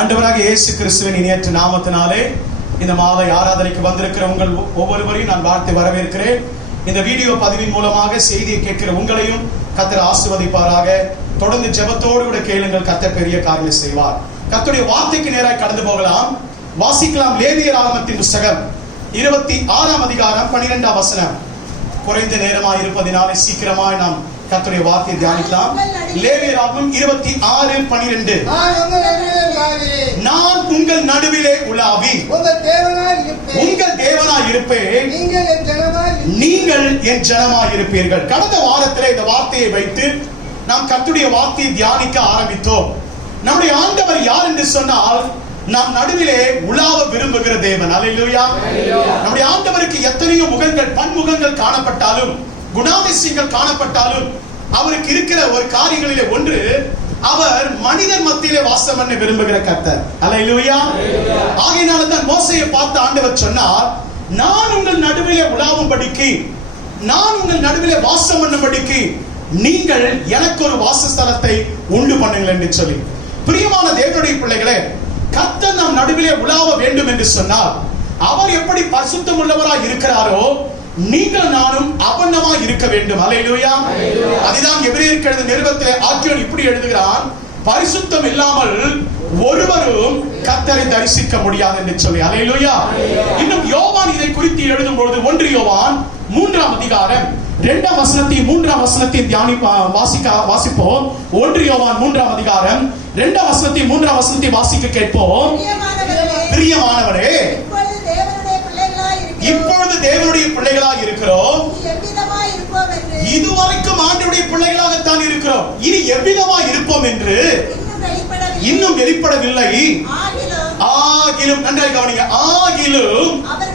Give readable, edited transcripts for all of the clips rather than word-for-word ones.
ஆண்டவராக இயேசு கிறிஸ்துவின் இனியற்ற நாமத்தினாலே இந்த மாலை ஆராதனைக்கு வந்திருக்கிற உங்கள் ஒவ்வொருவரையும் நான் வாழ்த்து வரவேற்கிறேன். இந்த வீடியோ பதிவின் மூலமாக செய்தியை கேட்கிற உங்களையும் கர்த்தர் ஆசீர்வதிப்பாராக. தொடர்ந்து ஜெபத்தோடு கூட கேளுங்கள், கர்த்தர் பெரிய காரியங்களை செய்வார். கர்த்தருடைய வார்த்தைக்கு நேராக கடந்து போகலாம். வாசிக்கலாம். லேவியராகமத்தின் புத்தகம் 26ஆம் அதிகாரம் 12ஆம் வசனம். குறைந்த நேரமாக இருப்பதினாலே சீக்கிரமாய் நாம் கர்த்தருடைய வார்த்தையை தியானிக்கலாம். லேவியராகமம் 26:12. நான் உங்கள் நடுவிலே உலாவி உங்கள் தேவனாய் இருப்பேன், நீங்கள் என் ஜனமாய் இருப்பீர்கள். கடந்த வாரத்தில் இந்த வார்த்தையை வைத்து நாம் கர்த்தருடைய வார்த்தையை தியானிக்க ஆரம்பித்தோம். நம்முடைய ஆண்டவர் யார் என்று சொன்னால், நாம் நடுவிலே உலாவ விரும்புகிற தேவன். அல்லேலூயா. நம்முடைய ஆண்டவருக்கு எத்தனையோ முகங்கள், பன்முகங்கள் காணப்பட்டாலும், குணாதிசயங்கள் காணப்பட்டாலும், அவருக்கு இருக்கிற ஒரு காரியங்களிலே ஒன்று, அவர் மனிதர் மத்தியிலே வாசம் பண்ண விரும்புகிற கர்த்தர். அல்லேலூயா. ஆகையினால தான் மோசேயை பார்த்து ஆண்டவர் சொன்னார், நான் உங்கள் நடுவிலே உலாவும்படிக்கு, நான் உங்கள் நடுவிலே வாசம் பண்ணும்படிக்கு நீங்கள் எனக்கு ஒரு வாசஸ்தலத்தை உண்டு பண்ணுங்கள் என்று சொல்லி. பிரியமான தேவனுடைய பிள்ளைகளே, கர்த்தர் நம் நடுவிலே உலாவ வேண்டும் என்று சொன்னால், அவர் எப்படி பரிசுத்தம் உள்ளவராய் இருக்கிறாரோ நீங்கள் நானும் அவனமாய் இருக்க வேண்டும். அல்லேலூயா. அதுதான் எபிரேயருக்கு எழுதின நிருபத்திலே ஆக்கியோன் இப்படி எழுதுகிறான், பரிசுத்தம் இல்லாமல் ஒருவரும் கர்த்தரை தரிசிக்க முடியாது என்று சொல்லி. அல்லேலூயா. இன்னும் யோவான் இதை குறித்து எழுதும் பொழுது 1 யோவான் 3ஆம் அதிகாரம் 2ஆம் வசனத்தையும் 3ஆம் வசனத்தையும் வாசிப்போம். 1 யோவான் 3ஆம் அதிகாரம் 2ஆம் வசனத்தையும் 3ஆம் வசனத்தையும் வாசிக்க கேட்போம். பிரியமானவரே, இப்பொழுது தேவனுடைய பிள்ளைகளாக இருக்கிறோம். இதுவரைக்கும் ஆண்டவருடைய பிள்ளைகளாகத்தான் இருக்கிறோம். இனி எவ்விதமாய் இருப்போம் என்று இன்னும் வெளிப்படவில்லை. ஆகிலும், நன்றாக கவனிங்க, ஆகிலும் அவர்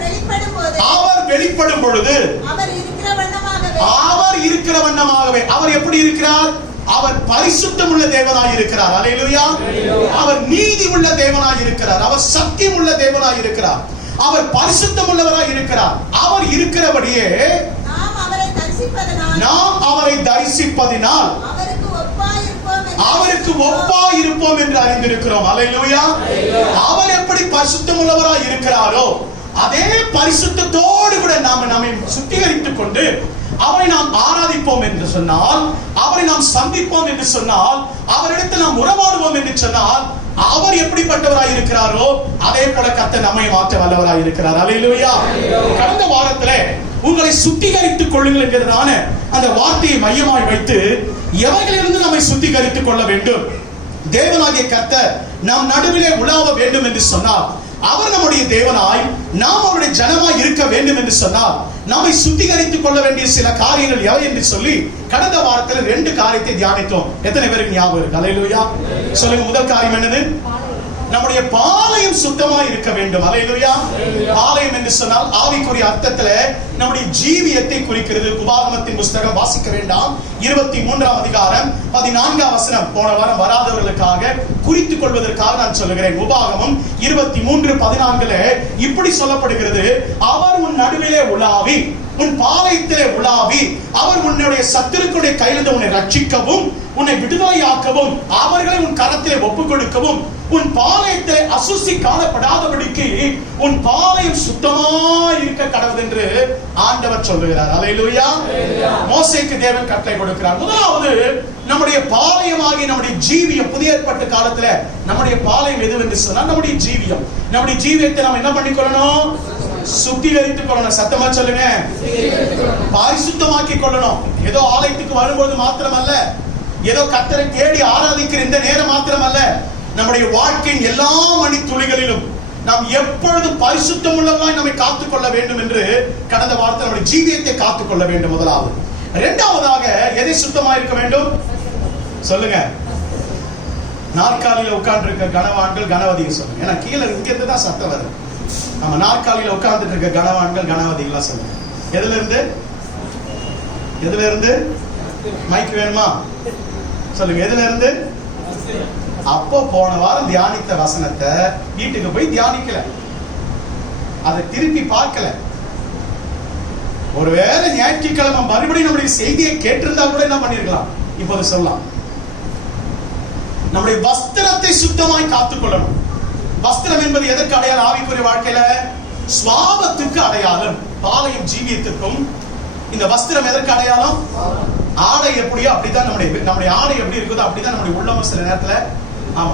வெளிப்படும் பொழுது அவர் இருக்கிற வண்ணமாகவே. அவர் எப்படி இருக்கிறார்? அவர் பரிசுத்தம் உள்ள தேவனாய் இருக்கிறார். அல்லேலூயா. அவர் நீதி உள்ள தேவனாய் இருக்கிறார். அவர் சத்தியம் உள்ள தேவனாய் இருக்கிறார். அவர் பரிசுத்தம் உள்ளவராய் இருக்கிறார். அவர் இருக்கிறபடியே நாம் அவரை தரிசிப்பதினால் அவருக்கு ஒப்பாய் இருப்போம் என்று அறிந்திருக்கிறோம். அல்லேலூயா. அவர் எப்படி பரிசுத்தம் உள்ளவராய் இருக்கிறாரோ அதே பரிசுத்தத்தோடு கூட நாம் நம்மை சுத்திகரித்துக் கொண்டு அவரை நாம் ஆராதிப்போம் என்று சொன்னால், அவரை நாம் சந்திப்போம் என்று சொன்னால், அவரிடத்தில் நாம் உறவாடுவோம் என்று சொன்னால், அவர் எப்படிப்பட்டவராய் இருக்கிறாரோ அதே போல கர்த்தர் நம்மை மாற்ற வல்லவராய் இருக்கிறார். அல்லேலூயா. கடந்த வாரத்திலே உங்களை சுத்திகரித்துக் கொள்ளுங்கள் என்கிறதான அந்த வார்த்தையை மையமாய் வைத்து எவைகளிலிருந்து நம்மை சுத்திகரித்துக் கொள்ள வேண்டும், தேவனாகிய கர்த்தர் நம் நடுவிலே உலாவ வேண்டும் என்று சொன்னார், அவர் நம்முடைய தேவனாய் நாம் அவருடைய ஜனமாய் இருக்க வேண்டும் என்று சொன்னால், நம்மை சுத்திகரித்துக் கொள்ள வேண்டிய சில காரியங்கள் எவை என்று சொல்லி கடந்த வாரத்தில் 2 காரியத்தை தியானித்தோம். எத்தனை பேருக்கு ஞாபகம் இருக்கு? அல்லேலூயா. சொல்லுங்க. முதல் காரியம் என்னது? நம்முடைய பாளையம் சுத்தமாய் இருக்க வேண்டும். அல்லேலூயா. பாளையம் என்று சொன்னால் ஆவிக்குரிய அர்த்தத்துல நம்முடைய ஜீவியத்தை குறிக்கிறது. உபாகமத்தின் புத்தகம் வாசிக்க வேண்டாம். 23ஆம் அதிகாரம் 14ஆம் வசனம். போன வாரம் வராதவர்களுக்காக குறித்துக் கொள்வதற்காக நான் சொல்லுகிறேன். உபாகமம் 23:14 இப்படி சொல்லப்படுகிறது, அவர் உன் நடுவிலே உலாவி, உன் பாளையத்திலே உலாவி, அவர் உன்னுடைய சத்துருக்களுடைய கையிலிருந்து உன்னை ரட்சிக்கவும், உன்னை விடுதலையாக்கவும், அவர்களை உன் கரத்திலே ஒப்புக் கொடுக்கவும், உன் பாளையத்தை அசுசி காணப்படாதபடிக்கு உன் பாளையம் சுத்தமாய் இருக்க கடவுள் என்று ஆண்டவர் சொல்லுகிறார். அல்லேலூயா. மோசேக்கு தேவன் கட்டளை கொடுக்கிறார். முதலாவது நம்முடைய பாளையமாகி நம்முடைய ஜீவியம். புதிய ஏற்பாட்டு காலத்துல நம்முடைய பாளையம் எது என்று சொன்னால் நம்முடைய ஜீவியம். நம்முடைய ஜீவியத்தை நாம் என்ன பண்ணிக்கொள்ளணும்? சுத்திகரித்துக் கொள்ளணும். சத்தமா சொல்லுங்க. பரிசுத்தமாக்கி கொள்ளணும். ஏதோ ஆலயத்துக்கு வரும்போது மாத்திரமல்ல, ஏதோ கர்த்தரை தேடி ஆராதிக்கிற இந்த நேரம் மாத்திரமல்ல, நம்முடைய வாழ்க்கையின் எல்லா மணி துளிகளிலும் நாம் எப்பொழுதும் பரிசுத்தம் உள்ளவராய் நம்மை காத்துக்கொள்ள வேண்டும் என்று கடந்த வாரத்தில் நம்முடைய ஜீவியத்தை காத்துக்கொள்ள வேண்டும். முதலாவது. இரண்டாவதாக எதை சுத்தமாக இருக்க வேண்டும்? சொல்லுங்க. நாற்காலியில உட்கார்ந்து இருக்க கனவான்கள் கனவதியை சொல்லுங்க. ஏன்னா கீழே இங்க இருந்து தான் சத்தம் வருது. நம்ம நாற்காலியில உட்கார்ந்துட்டு இருக்க கனவான்கள் கனவதிகளா சொல்லுங்க. எதுல இருந்து? எதுல இருந்து? மைக் வேணுமா? சொல்லுங்க. எதுல இருந்து? அப்போ போன வாரம் தியானித்த வசனத்தை வீட்டுக்கு போய் தியானிக்கல, அதை திருப்பி பார்க்கல. ஒருவேளை ஞாயிற்றுக்கிழமை மறுபடியும் நம்முடைய செய்தியை கேட்டிருந்தா கூட என்ன பண்ணிருக்கலாம்? இப்போது சொல்லலாம், நம்முடைய வஸ்திரத்தை சுத்தமாய் காத்துக்கொள்ளணும். வஸ்திரம் என்பது எதற்கு அடையாளம்? ஆவிக்குரிய வாழ்க்கையில சுவாபத்துக்கு அடையாளம். பாலையும் ஜீவியத்துக்கும் இந்த வஸ்திரம் எதற்கு அடையாளம்? ஆடை எப்படியோ அப்படித்தான் நம்முடைய ஆடை எப்படி இருக்குதோ அப்படிதான் நம்முடைய உள்ளமும் சில நேரத்துல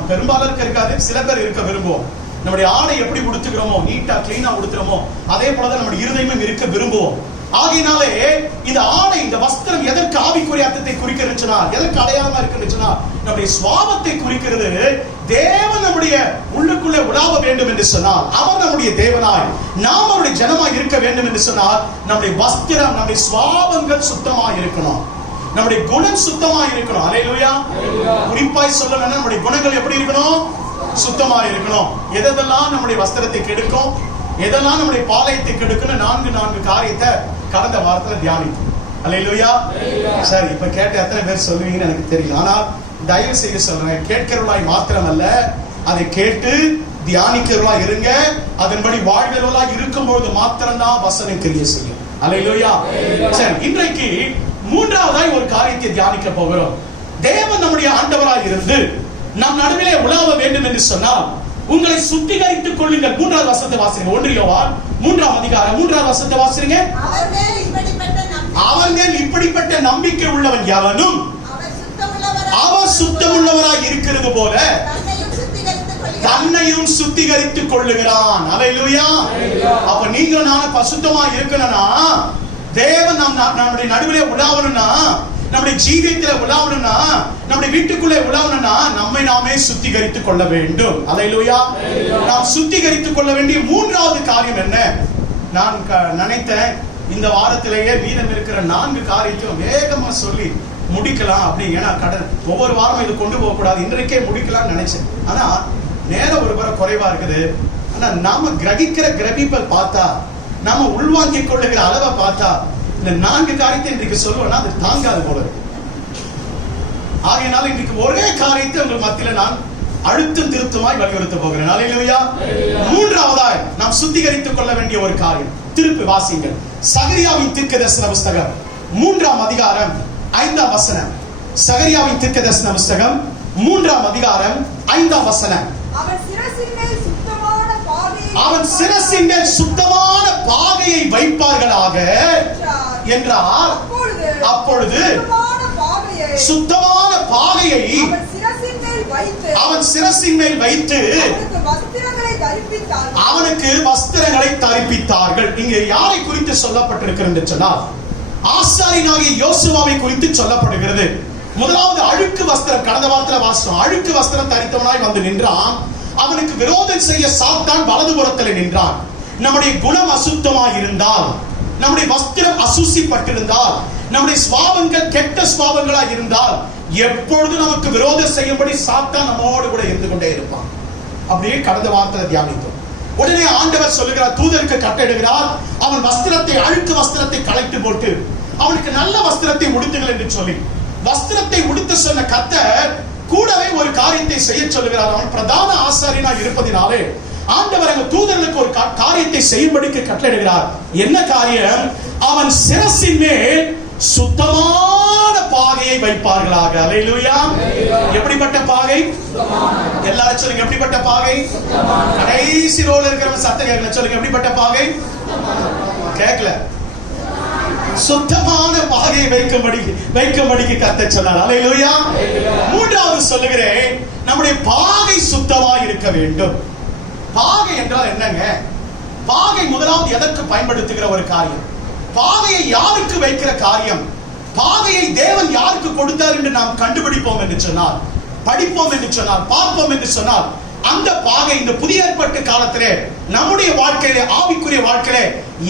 பெரும்பாலும் இருக்காது, சில பேர் இருக்க விரும்புவோம். நம்முடைய ஆடை எப்படி உடுத்துக்கிறோமோ, நீட்டா கிளீனா உடுத்துறோமோ, அதே போலதான் நம்முடைய இருதயமும் இருக்க விரும்புவோம். ஆகையினாலே இந்த ஆடை, இந்த வஸ்திரம் எதற்கு ஆவிக்குரிய அர்த்தத்தை குறிக்கிறதுனா, எதற்கு அடையாளமா இருக்குன்னு நம்முடைய சுவாபத்தை குறிக்கிறது. தேவன் நம்முடைய உள்ளுக்குள்ளே உலாவ வேண்டும் என்று சொன்னால், அவர் நம்முடைய தேவனாய் நாம் அவருடைய ஜனமாய் இருக்க வேண்டும் என்று சொன்னால், நம்முடைய வஸ்திரம், நம்முடைய சுவாபங்கள் சுத்தமாய் இருக்கணும், நம்முடைய குணம் சுத்தமாய் இருக்கணும். அல்லேலூயா. குறிப்பாய் சொல்லணும்னா நம்முடைய குணங்கள் எப்படி இருக்கணும்? சுத்தமா இருக்கணும். எதெல்லாம் நம்முடைய வஸ்திரத்தை கெடுக்கும், எதெல்லாம் நம்முடைய பாளையத்தை கெடுக்கும், நான்கு காரியத்தை கடந்த வாரத்துல தியானிக்கும். அல்லேலூயா. சரி, இப்ப கேட்ட எத்தனை பேர் சொல்லுவீங்கன்னு எனக்கு தெரியல. ஆனால் தயவு செய்து சொல்றேன், கேட்கிறவர்களாய் மாத்திரமல்ல, அதை கேட்டு தியானிக்கிறவர்களாய் இருங்க. அதன்படி வாழ்கிறவர்களாய் இருக்கும்போது மாத்திரம்தான் வசனம் கிரியை செய்யும். அல்லேலூயா. சரி, இன்றைக்கு மூன்றாவதாய் ஒரு காரியத்தை தியானிக்க போகிறோம். தேவன் நம்முடைய ஆண்டவராய் இருந்து நம் நடுவிலே உலாவ வேண்டும் என்று சொன்னால் உங்களை சுத்திகரித்துக் கொள்ளுங்கள். 3வது வசனத்தை வாசிங்க. 1 யோவான் 3ஆம் அதிகாரம் 3வது வசனத்தை வாசிங்க. அவர் மேல் இப்படிப்பட்ட நம்பிக்கை உள்ளவன் எவனும் அவர் சுத்தமுள்ளவராய் இருக்கிறது போல தன்னையும் சுத்திகரித்துக் கொள்ளுகிறான். அல்லேலூயா. அப்ப நீங்களும் நானும் பரிசுத்தமா இருக்கணும்னா, தேவன் நம்முடைய நடுவிலே உலாவணும்னா, நம்முடைய ஜீவியத்தில் உலாவணும்னா, நம்முடைய வீட்டுக்குள்ளே உலாவணும்னா, நம்மை நாமே சுத்திகரித்துக் கொள்ள வேண்டும். அல்லேலூயா. நாம் சுத்திகரித்துக் கொள்ள வேண்டிய 3வது காரியம் என்ன? நான் நினைத்தேன் இந்த வாரத்திலேயே மீதம் இருக்கிற 4 காரியத்தையும் வேகமா சொல்லி முடிக்கலாம் அப்படி. ஏன்னா ஒவ்வொரு வாரமும் இது கொண்டு போக கூடாது, இன்றைக்கே முடிக்கலாம்னு நினைச்சேன். ஆனா நேரம் ஒரு முறை குறைவா இருக்குது. ஆனா நாம கிரகிப்பை பார்த்தா, நாம உள்வாங்கிக் கொள்ளுகிற அளவை பார்த்தா, இந்த 4 காரியத்தை இன்றைக்கு சொல்லுவேன்னா அது தாங்காது போல இருக்கு. ஆகையினால இன்றைக்கு ஒரே காரியத்தை உங்கள் மத்தியில நான் அழுத்தம் திருத்தமாய் வலியுறுத்த போகிறேன். அல்லேலூயா. 3ஆவதாய் நாம் சுத்திகரித்துக் கொள்ள வேண்டிய ஒரு காரியம். திருப்பி வாசிங்கள். சகரியாவின் தீர்க்கதரிசன புஸ்தகம் 3ஆம் அதிகாரம் 5ஆம் வசனம். சகரியாவின் தீர்க்கதரிசன புஸ்தகம் 3ஆம் அதிகாரம் 5ஆம் வசனம். அவன் சிரசின் மேல் சுத்தமான பாகையை வைப்பார்களாக என்றார். அப்பொழுது சுத்தமான பாகையை அவன் சிரசின் மேல் வைத்து அவனுக்கு வஸ்திரங்களை தரிப்பித்தார்கள். இங்கே யாரை குறித்து சொல்லப்பட்டிருக்கிறது என்று சொன்னால், ஆசாரியனாகிய யோசுவாவை குறித்து சொல்லப்படுகிறது. முதலாவது அழுக்கு வஸ்திரம், கடந்த வாரத்தில் வாசித்தோம். அழுக்கு வஸ்திரம் தரித்தவனாய் வந்து நின்றான். அவனுக்கு விரோதம் செய்ய சாத்தான் வலதுபுறத்தில் நின்றான். நம்முடைய குணம் அசுத்தமாய் இருந்தால், நம்முடைய வஸ்திரம் அசுசிப்பட்டிருந்தால், நம்முடைய சுவாபங்கள் கெட்ட சுவாபங்களாய் இருந்தால், எப்பொழுது நமக்கு விரோதம் செய்யும்படி சாத்தான் நம்மோடு கூட இருந்து கொண்டே இருப்பான். அப்படியே கடந்த வாரத்தில் தியானித்தோம். உடனே ஆண்டவர் சொல்லுகிறார், தூதருக்கு கட்டளையிடுகிறார், அவன் வஸ்திரத்தை, அழுக்கு வஸ்திரத்தை களைத்து போட்டு அவனுக்கு நல்ல வஸ்திரத்தை உடுத்துங்கள் என்று சொல்லி வஸ்திரத்தை உடுத்த சொன்ன கர்த்தர் கூடவே ஒரு காரியத்தை செய்ய சொல்லுகிறார். அவன் பிரதான ஆசாரியனாய் இருப்பதினாலே ஆண்டவர் அந்த தூதர்களுக்கு ஒரு காரியத்தை செய்யும்படிக்கு கட்டளையிடுகிறார். என்ன காரியம்? அவன் சிரசின் மேல் சுத்தமான பாகையை வைப்பார்களாக. அல்லேலூயா. எப்படிப்பட்ட பாகை? எல்லாரும் சொல்லுங்க, எப்படிப்பட்ட பாகை? கடைசி ரோல இருக்கிறவங்க சத்தம் கேட்கல, சொல்லுங்க, எப்படிப்பட்ட பாகை? கேட்கல. சுத்தமான பாகையை வைக்கும்படிக்கு கர்த்தர் சொன்னார். அல்லேலூயா. 3வது சொல்லுகிறேன், நம்முடைய பாகை சுத்தமா இருக்க வேண்டும். பாகை என்றால் என்னங்க? பாகை முதலாவது எதற்கு பயன்படுத்துகிற ஒரு காரியம்? பாகையை யாருக்கு வைக்கிற காரியம்? பாகையை தேவன் யாருக்கு கொடுத்தார் என்று நாம் கண்டுபிடிப்போம் என்று சொன்னால், படிப்போம் என்று சொன்னால், பார்ப்போம் என்று சொன்னால், அந்த பாகை இந்த புதிய ஏற்பாட்டு காலத்திலே நம்முடைய வாழ்க்கையிலே, ஆவிக்குரிய வாழ்க்கையிலே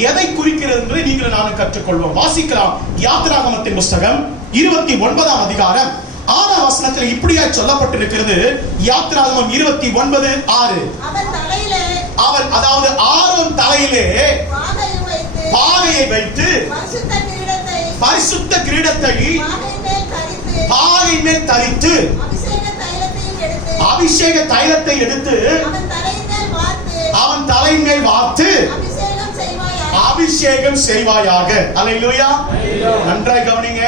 எதை குறிக்கிறது என்று நீங்கள் நானும் கற்றுக்கொள்வோம். வாசிக்கலாம். யாத்திராகமத்தின் புஸ்தகம் 29ஆம் அதிகாரம் 6ஆம் வசனத்தில் இப்படியாய் சொல்லப்பட்டிருக்கிறது. யாத்திராகமம் 29:6. அவன், அதாவது ஆரோன் தலையிலே பாகையை வைத்து பரிசுத்த கிரீடத்தை பாகை மேல் தரித்து அபிஷேக தைலத்தை எடுத்து அவன் தலையின் மேல் வார்த்து அபிஷேகம் செய்வாயாக. அல்லேலூயா. நன்றாய் கவனிங்க.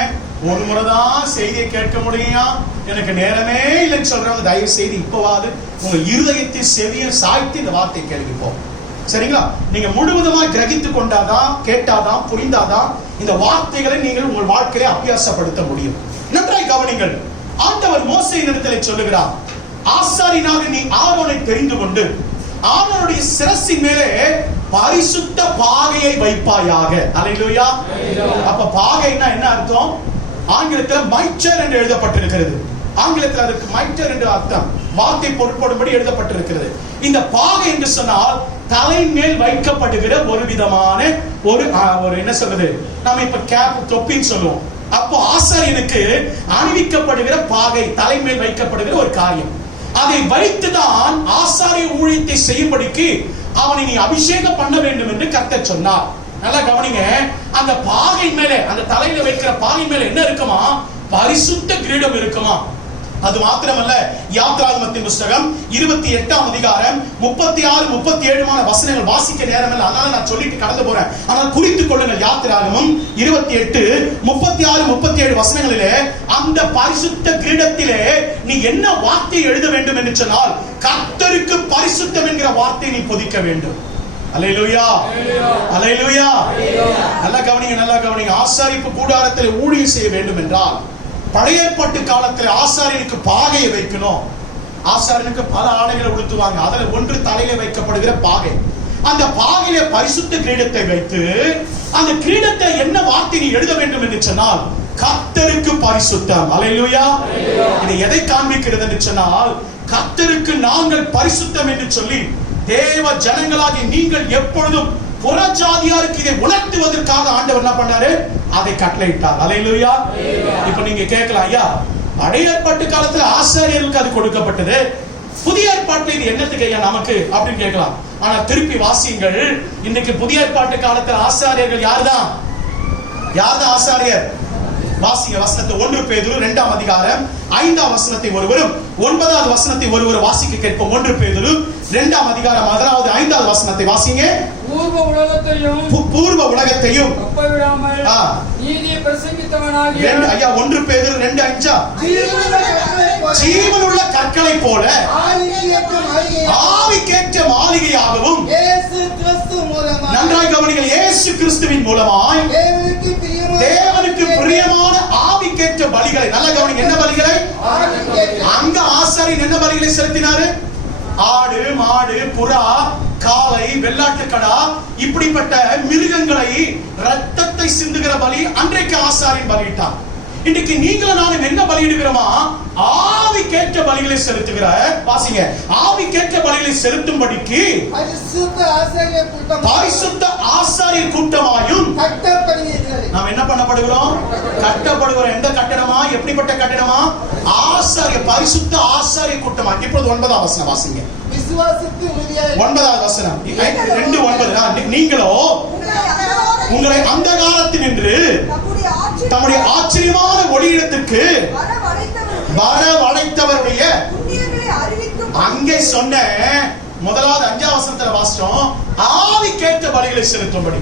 ஒரு முறைதான் செய்தியை கேட்க முடியும், எனக்கு நேரமே இல்லைன்னு சொல்றவங்க தயவு செய்து இப்பவாது உங்க இருதயத்தை செவிய சாய்த்து இந்த வார்த்தையை கேள்விப்போம். சரிங்களா? நீங்க முழுவதுமாய் கிரகித்து கொண்டாதான், கேட்டாதான், புரிந்தாதான் இந்த வார்த்தைகளை நீங்கள் உங்கள் வாழ்க்கையில அபியாசப்படுத்த முடியும். நன்றாய் கவனிங்கள். ஆண்டவர் மோசேயின் இடத்திலே சொல்லுகிறார், ஆசாரியனாக நீ ஆரோனை தெரிந்து கொண்டு ஆரோனுடைய சிரசின் மேலே பரிசுத்த பாகையை வைப்பாயாக. அல்லேலூயா. அப்ப பாகைன்னா என்ன அர்த்தம்? ஆங்கிலத்தில் மைட்டர் என்று எழுதப்பட்டிருக்கிறது. ஆங்கிலத்தில் அதற்கு மைட்டர் என்று அர்த்தம், வார்த்தை பொருட்படும்படி எழுதப்பட்டிருக்கிறது. இந்த பாகை என்று சொன்னால் தலை மேல் வைக்கப்படுகிற ஒரு விதமான ஒரு என்ன சொல்றது, நாம இப்ப கேப் தொப்பின்னு சொல்லுவோம். அப்போ ஆசாரியனுக்கு அணிவிக்கப்படுகிற பாகை, தலை மேல் வைக்கப்படுகிற ஒரு காரியம். அதை வைத்துதான் ஆசாரிய ஊழியத்தை செய்யும்படிக்கு அவனை நீ அபிஷேகம் பண்ண வேண்டும் என்று கர்த்தர் சொன்னார். நல்லா கவனிங்க. அந்த பாகை மேலே, அந்த தலையில வைக்கிற பாகை மேல என்ன இருக்குமா? பரிசுத்த கிரீடம் இருக்குமா. அது மாத்திரமல்ல, யாத்ராகமத்தின் புத்தகம் 28ஆம் அதிகாரம் 36, 37 வசனங்கள் வாசிக்க நேரம் இல்லை, அதனால நான் சொல்லிட்டு கடந்து போறேன். ஆனால் குறித்துக் கொள்ளுங்கள். யாத்ராகமம் 28, 36, 37 வசனங்களிலே அந்த பரிசுத்த கிரீடத்திலே நீ என்ன வார்த்தை எழுத வேண்டும் என்று சொன்னால், கர்த்தருக்கு பரிசுத்தம் என்கிற வார்த்தை நீ பொதிக்க வேண்டும். அல்லேலூயா, அல்லேலூயா. நல்லா கவனிங்க, நல்லா கவனிங்க. ஆசாரிப்பு கூடாரத்தில் ஊழியம் செய்ய வேண்டும் என்றால் பழைய ஏற்பாட்டு காலத்தில் ஆசாரியனுக்கு பாகையை வைக்கணும். ஆசாரியனுக்கு பல ஆடைகளை உடுத்துவாங்க. அதுல ஒன்று தலையில வைக்கப்படுகிற பாகை. அந்த பாகையில பரிசுத்த கிரீடத்தை வைத்து அந்த கிரீடத்தை என்ன வார்த்தை நீ எழுத வேண்டும் என்று சொன்னால், கர்த்தருக்கு பரிசுத்தம். அல்லேலூயா. இது எதை காண்பிக்கிறது என்று சொன்னால், கர்த்தருக்கு நாங்கள் பரிசுத்தம் என்று சொல்லி தேவ ஜனங்களாகி நீங்கள் எப்பொழுதும் புறஜாதியாருக்கு இதை உணர்த்துவதற்காக ஆண்டவர் என்ன பண்ணாரு? அதை கட்டளையிட்டார். அல்லேலூயா. இப்ப நீங்க கேட்கலாம், ஐயா பழைய ஏற்பாட்டு காலத்துல ஆசாரியர்களுக்கு அது கொடுக்கப்பட்டது, புதிய ஏற்பாட்டுல இது என்னத்துக்கு ஐயா நமக்கு அப்படின்னு கேட்கலாம். ஆனா திருப்பி வாசியுங்கள். இன்னைக்கு புதிய ஏற்பாட்டு காலத்துல ஆசாரியர்கள் யார்தான்? ஆசாரியர்? வாசிங்க வசனத்தை. 1 பேதுரு 2ஆம் அதிகாரம் 5ஆம் வசனத்தை ஒருவரும் 9வது வசனத்தை ஒருவர் வாசிக்க கேட்போம். 1 பேதுரு 2ஆம் அதிகாரம் 5வது வசனத்தை வாசிங்க. பூர்வ உலகத்தையும் ஒப்பவிடாமல் நீதியை பிரசங்கித்தவனாகிய ஐயா 1 பேதுரு 2:5 ஜீவனுள்ள கற்களை போல ஆவிக்கேற்ற மாளிகையாகவும் நன்றாய் கவனிங்கள், இயேசு கிறிஸ்துவின் மூலமாய் தேவனுக்கு பிரியமான ஆவிக்கேற்ற பலிகளை, நல்ல கவனிங்க, என்ன பலிகளை? அங்க ஆசாரியன் என்ன பலிகளை செலுத்தினாரு? ஆடு, மாடு, புறா, காளை, வெள்ளாட்டுக்கடா, இப்படிப்பட்ட மிருகங்களை ரத்தத்தை சிந்துகிற பலி அன்றைக்கு ஆசாரியன் பலியிட்டான். இன்னைக்கு நீங்களும் நானும் என்ன பலியிடுகிறோமா? ஆவிக்கேற்ற பலிகளை செலுத்துகிற, வாசிங்க, ஆவிக்கேற்ற பலிகளை செலுத்தும்படிக்கு பரிசுத்த ஆசாரியர் கூட்டமாயும் நாம் என்ன பண்ணப்படுகிறோம்? கட்டப்படுகிறோம். எந்த கட்டடமா? எப்படிப்பட்ட கட்டடமா? ஆசாரிய, பரிசுத்த ஆசாரிய கூட்டமா. இப்பொழுது 9ஆம் வசனம் வாசிங்க. 9ஆவது வசனம் 2:9. நீங்களோ உங்களை அந்த காலத்தில் நின்று தம்முடைய ஆச்சரியமான ஒளியிடத்திற்கு வரவழைத்தவருடைய, அங்கே சொன்ன முதலாவது 5ஆம் வசனத்துல வாசிச்சோம், ஆவிக்கேற்ற பலிகளை செலுத்தும்படி.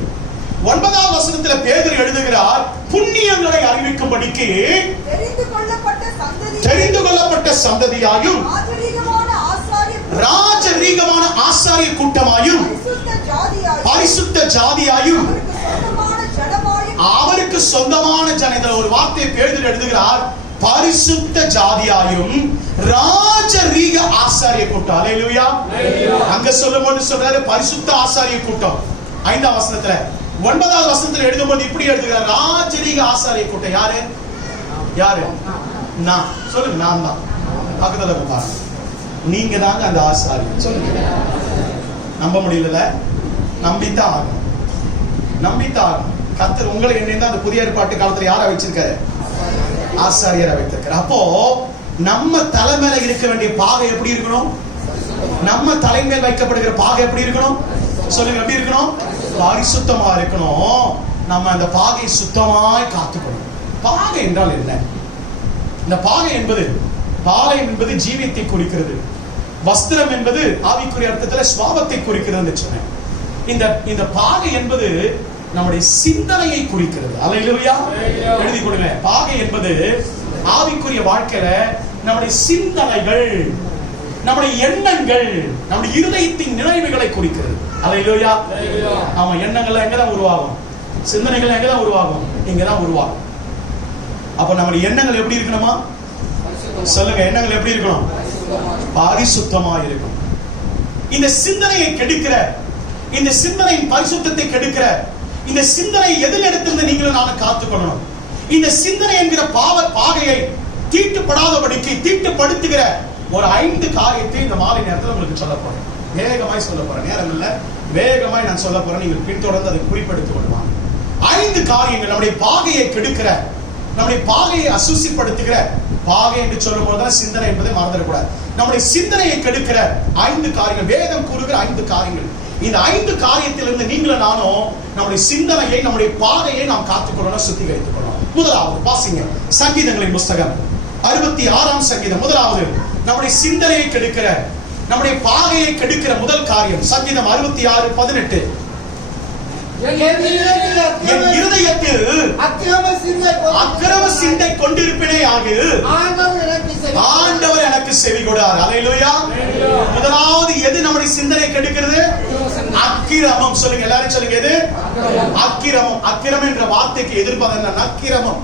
9ஆம் வசனத்துல பேதுரு எழுதுகிறார், புண்ணியங்களை அறிவிக்கும்படிக்கு தெரிந்து கொள்ளப்பட்ட சந்ததியாயும் ராஜரீகமான ஆசாரிய கூட்டமாயும் பரிசுத்த ஜாதியாயும் அவருக்கு சொந்தமான ஜனங்கள். ஒரு வார்த்தையை பேதுரு எழுதுகிறார், பரிசுத்த ஜாதியாயும் ராஜரீக ஆசாரிய கூட்டம். அல்லேலூயா. அங்க சொல்லும்போது சொல்றாரு பரிசுத்த ஆசாரிய கூட்டம் 5ஆம் வசனத்துல. 9ஆவது வசனத்துல எழுதும்போது இப்படி எழுதுகிறார், ராஜரீக ஆசாரிய கூட்டம். யாரு? நான் சொல்லுங்க. நான் தான். பக்கத்துல பாருங்க, நீங்க தாங்க அந்த ஆசாரியர். சொல்லுங்க. நம்ப முடியல? நம்பித்தான் ஆகும். கர்த்தர் உங்களை என்ன அந்த புதிய ஏற்பாட்டு காலத்துல யாரை வச்சிருக்காரு? ஆசாரியரை வைத்திருக்காரு. அப்போ நம்ம தலைமையில இருக்க வேண்டிய பாகை எப்படி இருக்கணும்? நம்ம தலைமையில் வைக்கப்படுகிற பாகை எப்படி இருக்கணும்? சொல்லுங்க, எப்படி இருக்கணும்? பரிசுத்தமா இருக்கணும். நம்ம அந்த பாகை சுத்தமாய் காத்துக்கணும். பாகை என்றால் என்ன? இந்த பாகை என்பது, பாளையம் என்பது ஜீவியத்தை குறிக்கிறது. வஸ்திரம் என்பது ஆவிக்குரிய அர்த்தத்துல சுவாபத்தை குறிக்கிறது சொன்னேன். இந்த பாகை என்பது நம்முடைய சிந்தனையை குறிக்கிறது. அல்லேலூயா. எழுதி கொடுங்க. பாகை என்பது ஆவிக்குரிய வாழ்க்கையில நம்முடைய சிந்தனைகள், நம்முடைய எண்ணங்கள், நம்முடைய இருதயத்தின் நினைவுகளை குறிக்கிறது. அல்லேலூயா. ஆமா, எண்ணங்கள் எங்கதான் உருவாகும்? சிந்தனைகள் எங்கதான் உருவாகும்? இங்கதான் உருவாகும். அப்ப நம்முடைய எண்ணங்கள் எப்படி இருக்கணுமா? சொல்லுங்க, எண்ணங்கள் எப்படி இருக்கணும்? பரிசுத்தமா இருக்கணும். இந்த சிந்தனையை கெடுக்கிற, இந்த சிந்தனையின் பரிசுத்தத்தை கெடுக்கிற இந்த சிந்தனை எதில் எடுத்திருந்து நீங்களும் நானும் காத்துக்கொள்ளணும். இந்த சிந்தனை என்கிற பாகையை தீட்டுப்படாதபடிக்கு தீட்டுப்படுத்துகிற ஒரு 5 காரியத்தை இந்த மாலை நேரத்தில் உங்களுக்கு சொல்ல போறேன். வேகமாய் சொல்ல போறேன், நேரம் இல்ல, வேகமாய் நான் சொல்ல போறேன். நீங்கள் பின்தொடர்ந்து அதை குறிப்பெடுத்துக் கொள்வாங்க. 5 காரியங்கள் நம்முடைய பாகையை கெடுக்கிற, நம்முடைய பாகையை அசுசிப்படுத்துகிற, பாகை என்று சொல்லும் போதுதான் சிந்தனை என்பதை மறந்துடக்கூடாது. நம்முடைய சிந்தனையை கெடுக்கிற 5 காரியங்கள், வேதம் கூறுகிற 5 காரியங்கள். இந்த 5 காரியத்திலிருந்து நீங்களும் நானும் நம்முடைய சிந்தனையை, நம்முடைய பாதையை நாம் காத்துக்கொள்ளணும், சுத்திகரித்துக் கொள்ளணும். முதலாவது வாசிங்க, சங்கீதங்களின் புஸ்தகம் 66ஆம் சங்கீதம். முதலாவது நம்முடைய சிந்தனையை கெடுக்கிற, நம்முடைய பாதையை கெடுக்கிற முதல் காரியம் சங்கீதம் 66:18. என் இருதயத்தில் அக்கிரம சிந்தை கொண்டிருப்பினே ஆகு, ஆண்டவர் எனக்கு செவி கொடார். அல்லேலூயா. முதலாவது எது நம்முடைய சிந்தனை கெடுக்கிறது? அக்கிரமம். சொல்லுங்க, எல்லாரும் சொல்லுங்க, எது? அக்கிரமம். அக்கிரமம் என்ற வார்த்தைக்கு எதிர்ப்பாக என்ன? அக்கிரமம்.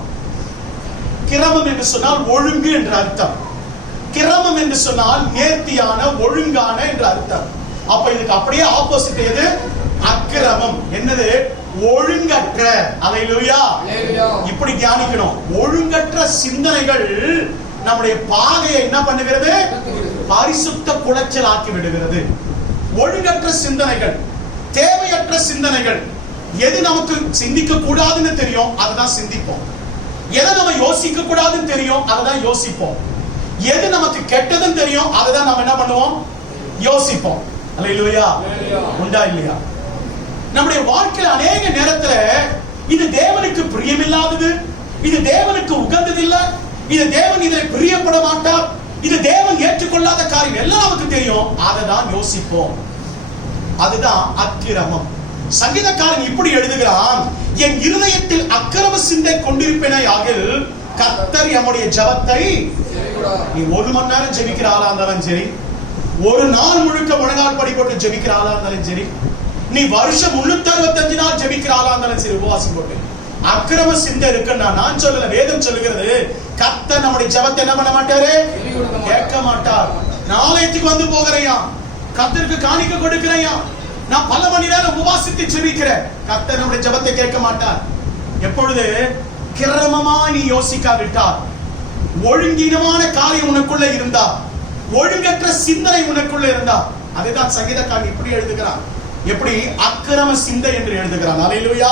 கிரமம் என்று சொன்னால் ஒழுங்கு என்ற அர்த்தம். கிரமம் என்று சொன்னால் நேர்த்தியான, ஒழுங்கான என்ற அர்த்தம். அப்ப இதுக்கு அப்படியே ஆப்போசிட் எது? அக்கிரமம். என்னது? ஒழுங்கற்ற. அல்லேலூயா. இப்படி தியானிக்கணும். ஒழுங்கற்ற சிந்தனைகள் நம்முடைய பாதையை என்ன பண்ணுகிறது? பரிசுத்த குலைச்சல் ஆக்கி விடுகிறது. ஒழுங்கற்ற சிந்தனைகள், தேவையற்ற சிந்தனைகள். எது நமக்கு சிந்திக்க கூடாதுன்னு தெரியும் அதுதான் சிந்திப்போம். எதை நம்ம யோசிக்க கூடாதுன்னு தெரியும் அதுதான் யோசிப்போம். எது நமக்கு கெட்டதுன்னு தெரியும் அதுதான் நம்ம என்ன பண்ணுவோம்? யோசிப்போம். அல்லேலூயா. உண்டா இல்லையா? நம்முடைய வாழ்க்கையில் அநேக நேரத்துல இது தேவனுக்கு பிரியமில்லாதது, இது தேவனுக்கு உகந்தது இல்ல, இது தேவன் இதை பிரியப்பட மாட்டார், இது தேவன் ஏற்றுக்கொள்ளாத காரியம் எல்லாம் நமக்கு தெரியும், அதை தான் யோசிப்போம். அதுதான் அக்கிரமம். சங்கீதக்காரன் இப்படி எழுதுகிறான், என் இருதயத்தில் அக்கிரம சிந்தை கொண்டிருப்பேனே ஆகில் கர்த்தர் நம்முடைய ஜெபத்தை, நீ 1 மணி நேரம் ஜெபிக்கிற ஆளா இருந்தாலும் சரி, ஒரு நாள் முழுக்க முழங்கால் படி போட்டு ஜெபிக்கிற ஆளா இருந்தாலும் சரி, நீ வருஷம் 365 நாள் ஜெபிக்கிற ஆளா இருந்தாலும் சரி, உபவாசம் போட்டு அக்கிரம சிந்தை இருக்குன்னா, நான் சொல்லல, வேதம் சொல்லுகிறது, கர்த்தர் நம்முடைய ஜெபத்தை என்ன பண்ண மாட்டாரு? கேட்க மாட்டார். நாளைக்கு வந்து போகிறையா, கர்த்தருக்கு காணிக்க கொடுக்கிறையா, நான் பல மணி நேரம் உபவாசித்து ஜெபிக்கிறேன், கர்த்தர் நம்முடைய ஜெபத்தை கேட்க மாட்டார். எப்பொழுது? கிரமமா நீ யோசிக்காவிட்டால், ஒழுங்கீனமான காரியம் உனக்குள்ள இருந்தா, ஒழுங்கற்ற சிந்தனை உனக்குள்ள இருந்தா, அதுதான் சங்கீதக்காரன் இப்படி எழுதுகிறான். எப்படி? அக்கிரம சிந்தை என்று எழுதுகிறான். அல்லேலூயா.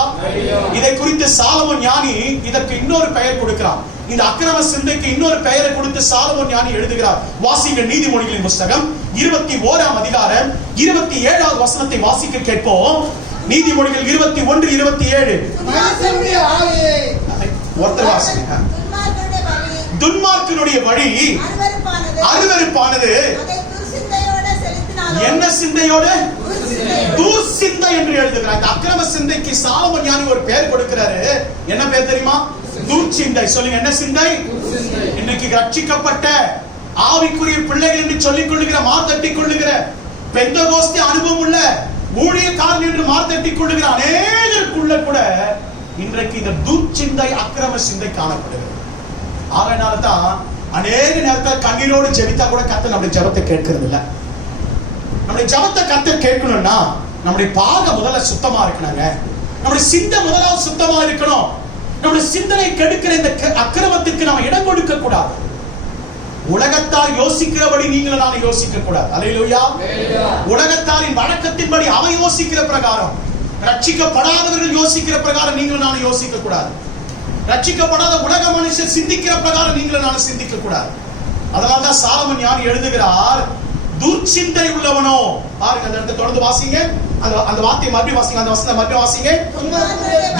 இதை குறித்து சாலமோன் ஞானி இதற்கு இன்னொரு பெயர் கொடுக்கிறான். இந்த அக்கிரம சிந்தைக்கு இன்னொரு பெயரை கொடுத்து சாலமோன் ஞானி எழுதுகிறார். வாசிங்க, நீதிமொழிகளின் புஸ்தகம் 21ஆம் அதிகாரம் 27வது வசனத்தை வாசிக்க கேட்போம். நீதிமொழிகள் 21:27. ஒருத்தர் வாசிங்க. துன்மார்க்கனுடைய வழி அருவருப்பானது. என்ன சிந்தையோடு? துர்சிந்தை என்று எழுதுகிறார். இந்த அக்கிரம சிந்தைக்கு சாலமோன் ஞானி ஒரு பெயர் கொடுக்கிறாரு. என்ன பெயர் தெரியுமா? துர்சிந்தை. சொல்லுங்க, என்ன சிந்தை? இன்னைக்கு ரட்சிக்கப்பட்ட ஆவிக்குரிய பிள்ளைகள் என்று சொல்லிக் கொள்ளுகிற, மார்த்தட்டி கொள்ளுகிற, பெந்தகோஸ்தே அனுபவம் உள்ள ஊழியக்காரன் என்று மார்த்தட்டி கொள்ளுகிற அநேகருக்குள்ள கூட இன்றைக்கு இந்த துர்சிந்தை, அக்கிரம சிந்தை காணப்படுகிறது. ஆகையினால்தான் அநேக நேரத்தில் கண்ணீரோடு ஜெபித்தா கூட கர்த்தர் நம்முடைய ஜெபத்தை கேட்கிறது இல்ல. நம்முடைய ஜெபத்தை கர்த்தர் கேட்கணும்னா நம்முடைய பாதை முதல்ல சுத்தமா இருக்கணுங்க. நம்முடைய சிந்தை முதலாவது சுத்தமா இருக்கணும். நம்முடைய சிந்தனை கெடுக்கிற இந்த அக்கிரமத்துக்கு நாம இடம் கொடுக்க கூடாது. உலகத்தார் யோசிக்கிறபடி நீங்களும் நானும் யோசிக்க கூடாது. அல்லேலூயா. உலகத்தாரின் வழக்கத்தின்படி அவன் யோசிக்கிற பிரகாரம், ரட்சிக்கப்படாதவர்கள் யோசிக்கிற பிரகாரம் நீங்களும் நானும் யோசிக்க கூடாது. ரட்சிக்கப்படாத உலக மனுஷன் சிந்திக்கிற பிரகாரம் நீங்களும் நானும் சிந்திக்க கூடாது. அதனால்தான் சாலமோன் ஞானி எழுதுகிறார், துர்சிந்தை உள்ளவனோ, பாருங்க அந்த இடத்தை தொடர்ந்து வாசிங்க, அந்த வார்த்தையை மறுபடியும் வாசிங்க, அந்த வசனத்தை மறுபடியும் வாசிங்க.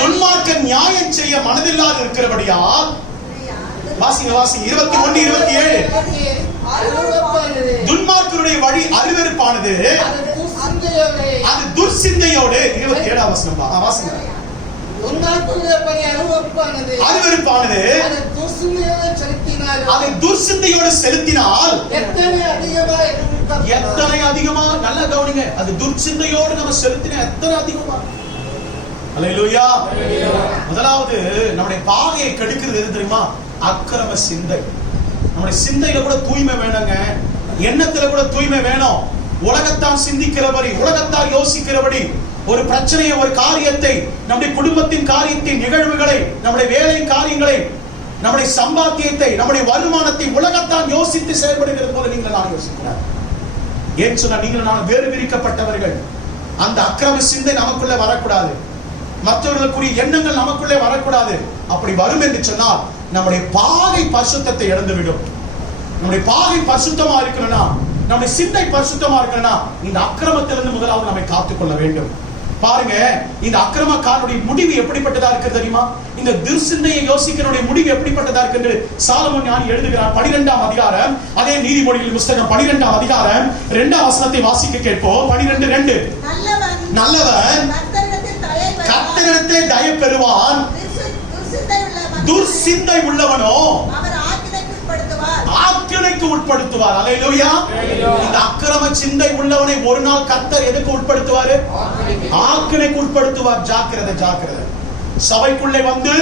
துன்மார்க்கன் நியாயம் செய்ய மனதில்லாது இருக்கிறபடியால், வாசிங்க வாசிங்க 21:27. துன்மார்க்கனுடைய வழி அருவருப்பானது, அது துர்சிந்தையோடு. 27ஆம் வசனம் வாசிங்க. அருவருப்பானது அதை துர்சிந்தையோடு செலுத்தினால் எத்தனை அதிகமா, நல்ல கவனிங்க, அது துர்சிந்தையோடு நம்ம செலுத்தின எத்தனை அதிகமா. அல்லேலூயா. முதலாவது நம்முடைய பாகையை கெடுக்கிறது எது தெரியுமா? அக்கிரம சிந்தை. நம்முடைய சிந்தையில கூட தூய்மை வேணுங்க, எண்ணத்துல கூட தூய்மை வேணும். உலகத்தான் சிந்திக்கிறபடி, உலகத்தால் யோசிக்கிறபடி ஒரு பிரச்சனையை, ஒரு காரியத்தை, நம்முடைய குடும்பத்தின் காரியத்தை, நிகழ்வுகளை, நம்முடைய வேலை காரியங்களை, நம்முடைய சம்பாத்தியத்தை, நம்முடைய வருமானத்தை உலகத்தான் யோசித்து செயல்படுகிறது போல நீங்கள் நான் யோசிக்கிறார். ஏன் சொன்னா நீங்கள் நான் வேறு விரிக்கப்பட்டவர்கள். அந்த அக்கிரம சிந்தை நமக்குள்ள வரக்கூடாது, மற்றவர்களுக்குரிய எண்ணங்கள் நமக்குள்ளே வரக்கூடாது. அப்படி வரும் என்று சொன்னால் நம்முடைய பாகை பரிசுத்தத்தை இழந்துவிடும். நம்முடைய பாகை பரிசுத்தமா இருக்கணும்னா, நம்முடைய சிந்தை பரிசுத்தமா இருக்கணும்னா இந்த அக்கிரமத்திலிருந்து முதலாவது நம்மை காத்துக்கொள்ள வேண்டும். பாருங்க, இந்த அக்கிரமக்காரனுடைய முடிவு எப்படிப்பட்டதா இருக்கு தெரியுமா? இந்த துர்சிந்தையை யோசிக்கிறனுடைய முடிவு எப்படிப்பட்டதா இருக்கு என்று சாலமோன் ஞானி எழுதுகிறார். 12ஆம் அதிகாரம், அதே நீதிமொழிகள் புத்தகம் 12ஆம் அதிகாரம் 2ஆம் வசனத்தை வாசிக்க கேட்போம். 12:2. நல்லவன் கர்த்தரிடத்தே தயை பெறுவான், துர்சிந்தை உள்ளவனோ ஆக்கினைக்கு உட்படுத்துவார். அல்லேலூயா. இந்த அக்கிரம சிந்தை உள்ளவனை ஒரு நாள் கர்த்தர் எதுக்கு உட்படுத்துவாரு? ஆக்கினைக்கு உட்படுத்துவார். ஜாக்கிரதை, ஜாக்கிரதை. சபைக்குள்ளே வந்து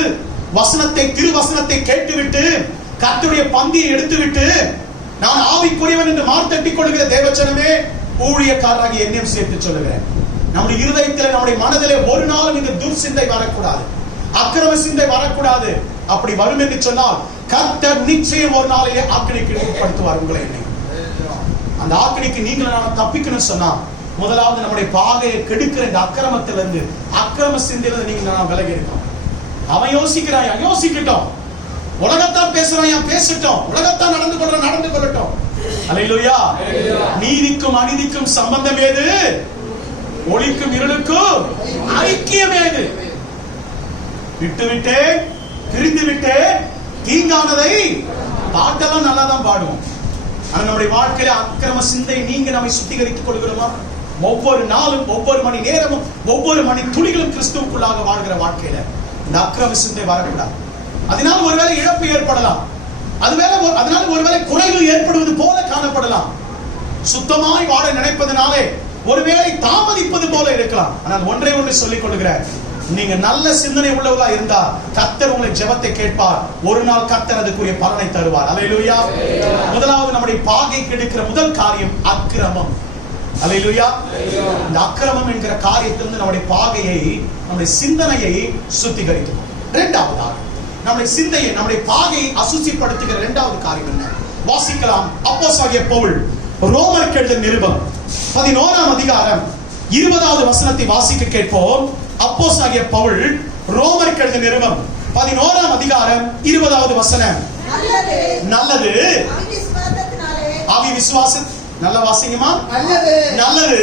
வசனத்தை, திருவசனத்தை கேட்டுவிட்டு கர்த்தருடைய பந்தியை எடுத்துவிட்டு நான் ஆவிக்குரியவன் என்று மார்த்தட்டிக் கொள்கிற தேவச்சனமே, ஊழியக்காரராகி என்னையும் சேர்த்து சொல்லுகிறேன், நம்முடைய இருதயத்தில், நம்முடைய மனதிலே ஒரு நாளும் இந்த துர்சிந்தை வரக்கூடாது, அக்கிரம சிந்தை வரக்கூடாது. அப்படி வரும் என்று சொன்னால் கர்த்தர் நிச்சயம் ஒரு நாளையே ஆக்கினைக்கு உட்படுத்துவார் உங்களை. அந்த ஆக்கினைக்கு நீங்கள் நான் தப்பிக்கணும் சொன்னா முதலாவது நம்முடைய பாகையை கெடுக்கிற இந்த அக்கிரமத்திலிருந்து, அக்கிரம சிந்தையிலிருந்து நீங்க நான் விலகி இருக்கோம். அவன் யோசிக்கிறாயா, யோசிக்கட்டும். உலகத்தான் பேசுறாயா, பேசட்டும். உலகத்தான் நடந்து கொள்ளட்டும். அல்லேலூயா. நீதிக்கும் அநீதிக்கும் சம்பந்தம் ஏது? ஒளிக்கும் இருளுக்கும் ஐக்கியம் ஏது? விட்டுவிட்டு பிரிந்து விட்டு தீங்கானதை பாட்டெல்லாம் நல்லா தான் பாடுவோம். ஆனா நம்முடைய வாழ்க்கையில அக்கிரம சிந்தை நீங்க நம்மை சுத்திகரித்துக் கொள்கிறோமா? ஒவ்வொரு நாளும், ஒவ்வொரு மணி நேரமும், ஒவ்வொரு மணி துளிகளும் கிறிஸ்துவுக்குள்ளாக வாழ்கிற வாழ்க்கையில இந்த அக்கிரம சிந்தை வரக்கூடாது. அதனால ஒருவேளை இழப்பு ஏற்படலாம், அதனால ஒருவேளை குறைவு ஏற்படுவது போல காணப்படலாம். சுத்தமாய் வாழ நினைப்பதனாலே ஒருவேளை தாமதிப்பது போல இருக்கலாம். ஆனால் ஒன்றை ஒன்று சொல்லிக் கொள்கிறேன், நீங்க நல்ல சிந்தனை உள்ளவர்களா இருந்தா கர்த்தர் உங்களை ஜெபத்தை கேட்பார். ஒரு நாள் கர்த்தர் அதுக்குரிய பலனை தருவார். அல்லேலூயா. முதலாவது நம்முடைய பாகை கெடுக்கிற முதல் காரியம் அக்கிரமம். அல்லேலூயா. இந்த அக்கிரமம் என்கிற காரியத்திலிருந்து நம்முடைய பாகையை, நம்முடைய சிந்தனையை சுத்திகரிக்கும். இரண்டாவதாக நம்முடைய சிந்தையை, நம்முடைய பாகையை அசுசிப்படுத்துகிற இரண்டாவது காரியம் என்ன? வாசிக்கலாம். அப்போஸ்தலனாகிய பவுல் ரோமருக்கு எழுதின நிருபம் 11ஆம் அதிகாரம் 20வது வசனத்தை வாசிக்க கேட்போம். அப்போஸ்தலனாகிய பவுல் ரோமருக்கு எழுதின நிருபம் 11ஆம் அதிகாரம் 20வது வசனம். நல்லது அவிசுவாச, நல்ல வாசிங்கமா, நல்லது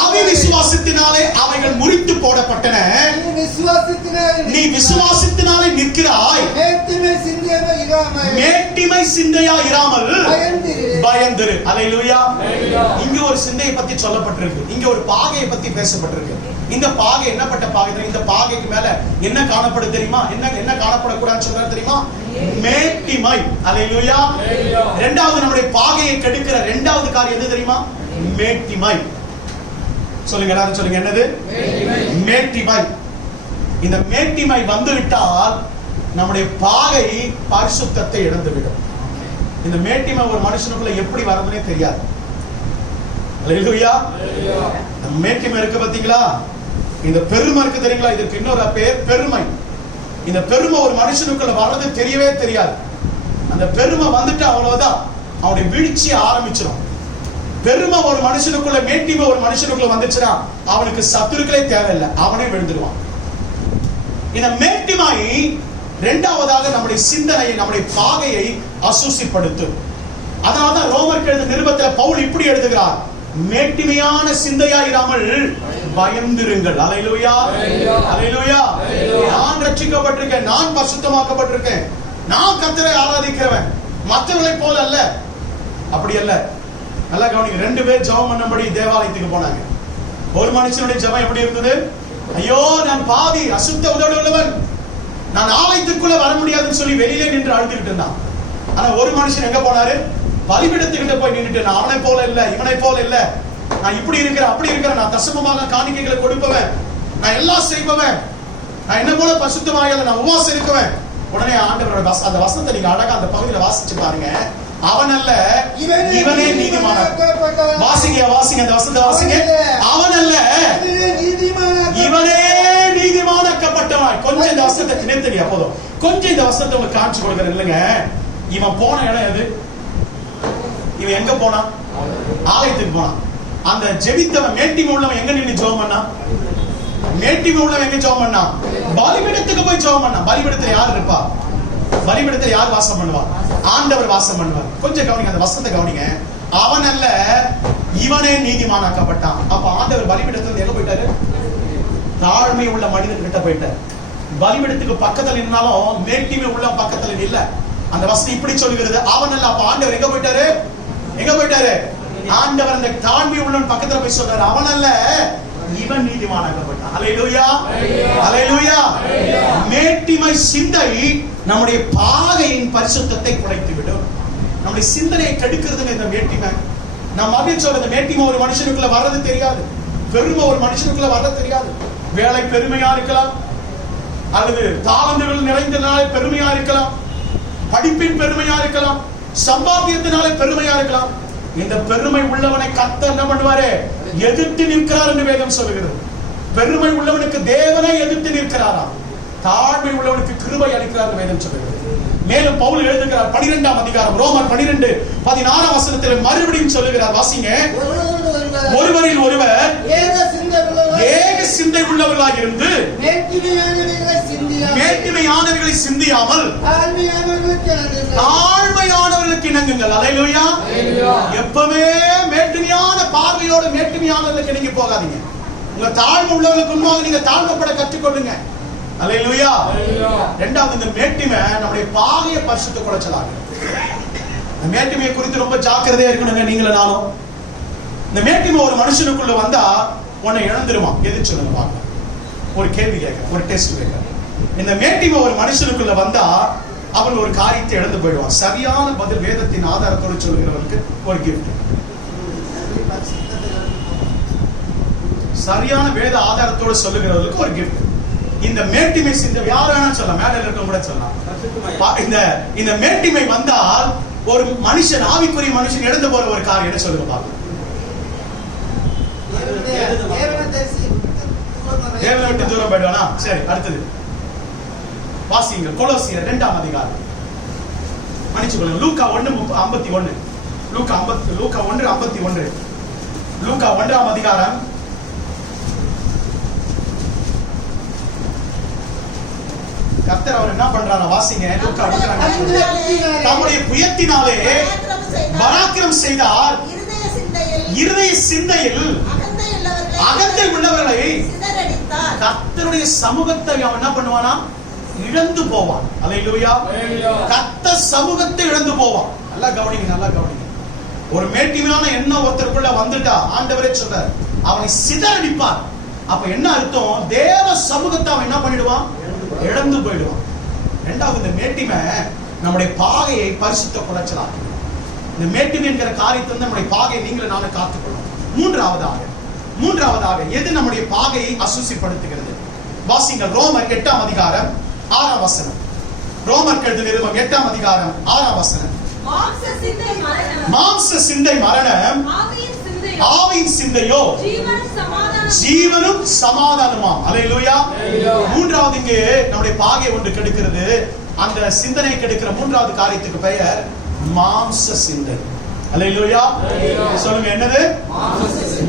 அவிசுவாசத்தினாலே அவைகள் முறித்து போடப்பட்டன, நீ விசுவாசத்தினாலே நிற்கிறாய், மேட்டிமை சிந்தையா இராமல் பயந்திரு. அல்லேலூயா. இங்க ஒரு சிந்தையை பத்தி சொல்லப்பட்டிருக்கு, இங்க ஒரு பாகையை பத்தி பேசப்பட்டிருக்கு. இந்த பாகை என்னப்பட்ட பாகை? இந்த பாகைக்கு மேல என்ன காணப்படும் தெரியுமா? என்ன காணப்படக்கூடாதுன்னு சொல்றாரு தெரியுமா? மேட்டிமை. அல்லேலூயா. இரண்டாவது நம்முடைய பாகையை கெடுக்கிற இரண்டாவது காரியம் எது தெரியுமா? மேட்டிமை. சொல்லுங்க, எல்லாரும் சொல்லுங்க, என்னது? மேட்டிமை. இந்த மேட்டிமை வந்துவிட்டால் நம்முடைய பாகை பரிசுத்தத்தை இழந்துவிடும். இந்த மேட்டிமை ஒரு மனுஷனுக்குள்ள எப்படி வரதுன்னே தெரியாது. அல்லேலூயா. மேட்டிமை இருக்கு பாத்தீங்களா? இந்த பெருமை இருக்கு தெரியுங்களா? இதற்கு இன்னொரு பேர் பெருமை. இந்த பெருமை ஒரு மனுஷனுக்குள்ள வர்றது தெரியவே தெரியாது. அந்த பெருமை வந்துட்டு அவ்வளவுதான், அவனுடைய வீழ்ச்சி ஆரம்பிச்சிடும். பெருமை ஒரு மனுஷனுக்குள்ள, மேட்டிமை ஒரு மனுஷனுக்குள்ள வந்துச்சுன்னா அவனுக்கு சத்துருக்களே தேவையில்லை, அவனே விழுந்துடுவான். இந்த மேட்டிமை இரண்டாவதாக நம்முடைய சிந்தனையை, நம்முடைய பாகையை அசுசிப்படுத்தும். அதனால்தான் ரோமருக்கு எழுதின நிருபத்தில் பவுல் இப்படி எழுதுகிறார், மேட்டிமையான சிந்தையா இராமல் பயந்திருங்கள். அல்லேலூயா. அல்லேலூயா. நான் ரட்சிக்கப்பட்டிருக்கேன், நான் பரிசுத்தமாக்கப்பட்டிருக்கேன், நான் கர்த்தரை ஆராதிக்கிறவன், மற்றவர்களை போல அல்ல. அப்படி அல்ல. நல்லா கவனிங்க. 2 பேர் ஜெபம் பண்ணும்படி தேவாலயத்துக்கு போனாங்க. ஒரு மனுஷனுடைய ஜெபம் எப்படி இருந்தது? ஐயோ நான் பாவி, அசுத்த உதடு உள்ளவன், நான் ஆலயத்துக்குள்ள வர முடியாதுன்னு சொல்லி வெளியில நின்று அழுதுகிட்டு இருந்தான். ஆனா ஒரு மனுஷன் எங்க போனாரு? பலிபீடத்துக்கிட்ட போய் நின்றுட்டு, நான் அவனை போல இல்ல, இவனை போல இல்ல, நான் இப்படி இருக்கிறேன் அப்படி இருக்கிறேன், நான் தசமமாக காணிக்கைகளை கொடுப்பவன், நான் எல்லாம் செய்பவன், நான் என்ன போல பரிசுத்தமாக நான் உபவாசம் இருக்குவேன். உடனே ஆண்டவரோட அந்த வசனத்தை நீங்க அழகா அந்த பகுதியில வாசிச்சு பாருங்க. அவன் அல்ல, இவனே நீதிமான. வாசிங்க அந்த வசனத்தை வாசிங்க. அவன் அல்ல, இவனே நீதிமானாக்கப்பட்டவன். கொஞ்சம் இந்த வசனத்தை நிறுத்தடியா போதும். கொஞ்சம் இந்த வசனத்தை உங்களுக்கு காட்சி கொடுக்கறது இல்லைங்க. இவன் போன இடம் எது? இவன் எங்க போனான்? ஆலயத்துக்கு போனான். அந்த ஜெபித்தவன் மேட்டிமை உள்ளவன் எங்க நின்று ஜெபம் பண்ணா? மேட்டிமை உள்ளவன் எங்க ஜெபம் பண்ணா? பலிபீடத்துக்கு போய் ஜெபம் பண்ணா. பலிபீடத்துல யார் இருப்பா? பலிபீடத்துல யார் வாசம் பண்ணுவா? ஆண்டவர் வாசம் பண்ணுவார். கொஞ்சம் கவனிங்க, அந்த வசனத்தை கவனிங்க. அவன் அல்ல, இவனே நீதிமானாக்கப்பட்டான். அப்ப ஆண்டவர் பலிபீடத்துல எங்க போயிட்டாரு? தாழ்மை உள்ள மனிதன் கிட்ட போயிட்டார். பலிபீடத்துக்கு பக்கத்துல நின்னாலும் மேட்டிமை உள்ள பக்கத்துல இல்ல. அந்த வசனம் இப்படி சொல்லுகிறது, அவன் அல்ல. அப்ப ஆண்டவர் எங்க போயிட்டாரு? எங்க போயிட்டாரு? ஆண்டவர் அந்த தாழ்மை உள்ளவன் பக்கத்துல போய் சொல்றாரு, அவன் அல்ல, இவன் நீதிமானாக்கப்பட்டான். அல்லேலூயா, அல்லேலூயா. மேட்டிமை சிந்தை நம்முடைய பாகையின் பரிசுத்தத்தை குறைத்து விடும். நம்முடைய சிந்தனையை கெடுக்கிறதுங்க இந்த மேட்டிமை. நம்ம அப்படின்னு சொல்றது, மேட்டிமை ஒரு மனுஷனுக்குள்ள வர்றது தெரியாது, பெருமை ஒரு மனுஷனுக்குள்ள வர்றது தெரியாது. வேலை பெருமையா இருக்கலாம், அல்லது தாளந்துகள் நிறைந்தனால பெருமையா இருக்கலாம், படிப்பின் பெருமையா இருக்கலாம், சம்பாத்தியத்தினாலே பெருமையா இருக்கலாம். இந்த பெருமை உள்ளவனை கர்த்தர் என்ன பண்ணுவாரு? எதிர்த்து நிற்கிறார் என்று வேதம் சொல்லுகிறது. பெருமை உள்ளவனுக்கு தேவனை எதிர்த்து நிற்கிறாராம், தாழ்மை உள்ளவனுக்கு கிருபை அளிக்கிறார் வேதம் சொல்லுகிறது. மேலும் பவுல் எழுதுகிறார் 12ஆம் அதிகாரம் ரோமர் 12:16 வசனத்தில் மறுபடியும் சொல்லுகிறார். வாசிங்க. ஒருவரில் ஒருவர் ஏக சிந்தை உள்ளவர்களாக இருந்து மேட்டிமையானவர்களை சிந்தியாமல் தாழ்மையானவர்களுக்கு இணங்குங்கள். அல்லேலூயா. எப்பவுமே மேட்டிமையான பார்வையோட மேட்டிமையானவர்களுக்கு நீங்க போகாதீங்க. உங்க தாழ்மை உள்ளவர்களுக்கு முன்பாக நீங்க தாழ்மைப்பட கற்றுக்கொள்ளுங்க. அல்லேலூயா. இரண்டாவது, இந்த மேட்டிமை நம்முடைய பாகையை பரிசுத்த குலைச்சலாக. இந்த மேட்டிமையை குறித்து ரொம்ப ஜாக்கிரதையா இருக்கணுங்க நீங்களும் நானும். இந்த மேட்டிமை ஒரு மனுஷனுக்குள்ள வந்தா உன்னை இழந்துருமா? எது சொல்லுங்க பார்க்க. ஒரு கேள்வி கேட்க, ஒரு டெஸ்ட் கேட்க. இந்த மேட்டிமை ஒரு மனுஷனுக்குள்ள வந்தா அவன் ஒரு காரியத்தை இழந்து போயிடுவான். சரியான பதில் வேதத்தின் ஆதாரத்தோடு சொல்லுகிறவனுக்கு ஒரு கிஃப்ட். சரியான வேத ஆதாரத்தோடு சொல்லுகிறவர்களுக்கு ஒரு கிஃப்ட். இந்த மேட்டிமை சிந்தை யார் வேணா சொல்லலாம், மேடையில் இருக்க கூட சொல்லலாம். இந்த மேட்டிமை வந்தால் ஒரு மனுஷன், ஆவிக்குரிய மனுஷன் இழந்து போற ஒரு காரியம் என்ன சொல்லுங்க பாருங்க. தேவனை விட்டு தூரம் போயிடுவானா? சரி, அடுத்தது வாசிங்க. கொலோசியர் 2ஆம் அதிகாரம். மன்னிச்சுக்கொள்ளுங்க, லூக்கா 1:51. லூக்கா 1:51. லூக்கா 1ஆம் அதிகாரம். கர்த்தர் அவர் என்ன பண்றாங்க? வாசிங்க. லூக்கா தம்முடைய புயத்தினாலே பராக்கிரம் செய்தார். இருதய சிந்தையில் அகந்தை உள்ளவர்களை கர்த்தருடைய சமூகத்தை அவன் என்ன பண்ணுவானா? இழந்து போவான். அல்லேலூயா. கர்த்தர் சமூகத்தை இழந்து போவான். நல்லா கவனிங்க, நல்லா கவனிங்க. ஒரு மேட்டிமையான எண்ணம் ஒருத்தருக்குள்ள வந்துட்டா ஆண்டவரே சொல்றார், அவனை சிதறடிப்பார். அப்ப என்ன அர்த்தம்? தேவ சமூகத்தை அவன் என்ன பண்ணிடுவான்? இழந்து போயிடுவான். இரண்டாவது, இந்த மேட்டிமை நம்முடைய பாகையை பரிசுத்த குலைச்சலாக்கும். இந்த மேட்டிமை என்கிற காரியத்தை நம்முடைய பாகையை நீங்களும் நானும் காத்துக்கொள்ளும். மூன்றாவதாக எது நம்முடைய பாகையை அசுசிப்படுத்துகிறது? வாசிங்கள். ரோமர் 8ஆம் அதிகாரம் 6ஆம் வசனம். ரோமர் எழுதின நிருபம் 8ஆம் அதிகாரம் 6ஆம் வசனம். மாம்ச சிந்தை மரணம், ஆவியின் சிந்தையோ ஜீவனும் சமாதானமாம். அல்லேலூயா. மூன்றாவது இங்கே நம்முடைய பாகை ஒன்று கெடுக்கிறது. அந்த சிந்தனை கெடுக்கிற மூன்றாவது காரியத்துக்கு பெயர் மாம்ச சிந்தை. அல்லேலூயா. சொல்லுங்க, என்னது?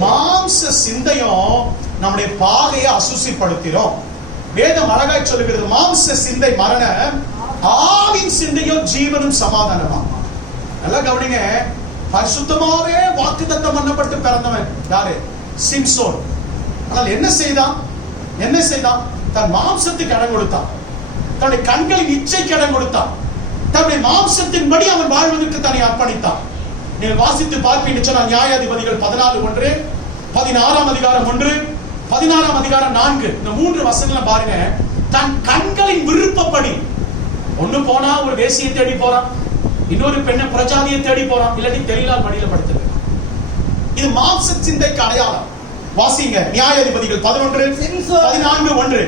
மாம்ச சிந்தையும் நம்முடைய பாகையை அசுசிப்படுத்திடும். வேதம் அழகாய் சொல்லுகிறது, மாம்ச சிந்தை மரணம், ஆவின் சிந்தையோ ஜீவனும் சமாதானமா. நல்லா கவனிங்க. பரிசுத்தமாவே வாக்குத்தத்தம் பண்ணப்பட்டு பிறந்தவன் யாரு? சிம்சோன். ஆனால் என்ன செய்தான்? தன் மாம்சத்துக்கு இடம் கொடுத்தான், தன்னுடைய கண்களின் இச்சைக்கு இடம் கொடுத்தான், தன்னுடைய மாம்சத்தின்படி அவன் வாழ்வதற்கு தன்னை அர்ப்பணித்தான். நீங்கள் வாசித்து பார்ப்பீங்க சொன்னால் நியாயாதிபதிகள் 14:1, 16ஆம் அதிகாரம் 1, 14ஆம் அதிகாரம் 4 இந்த 3 வசனங்களை பாருங்க. தன் கண்களின் விருப்பப்படி ஒண்ணு போனா ஒரு வேசியை தேடி போறான், இன்னொரு பெண்ணை பிரஜாதியை தேடி போறான், இல்லாட்டி தெரியல மடியில படுத்துது. இது மாம்ச சிந்தைக்கு அடையாளம். வாசிங்க நியாயாதிபதிகள் 11:14.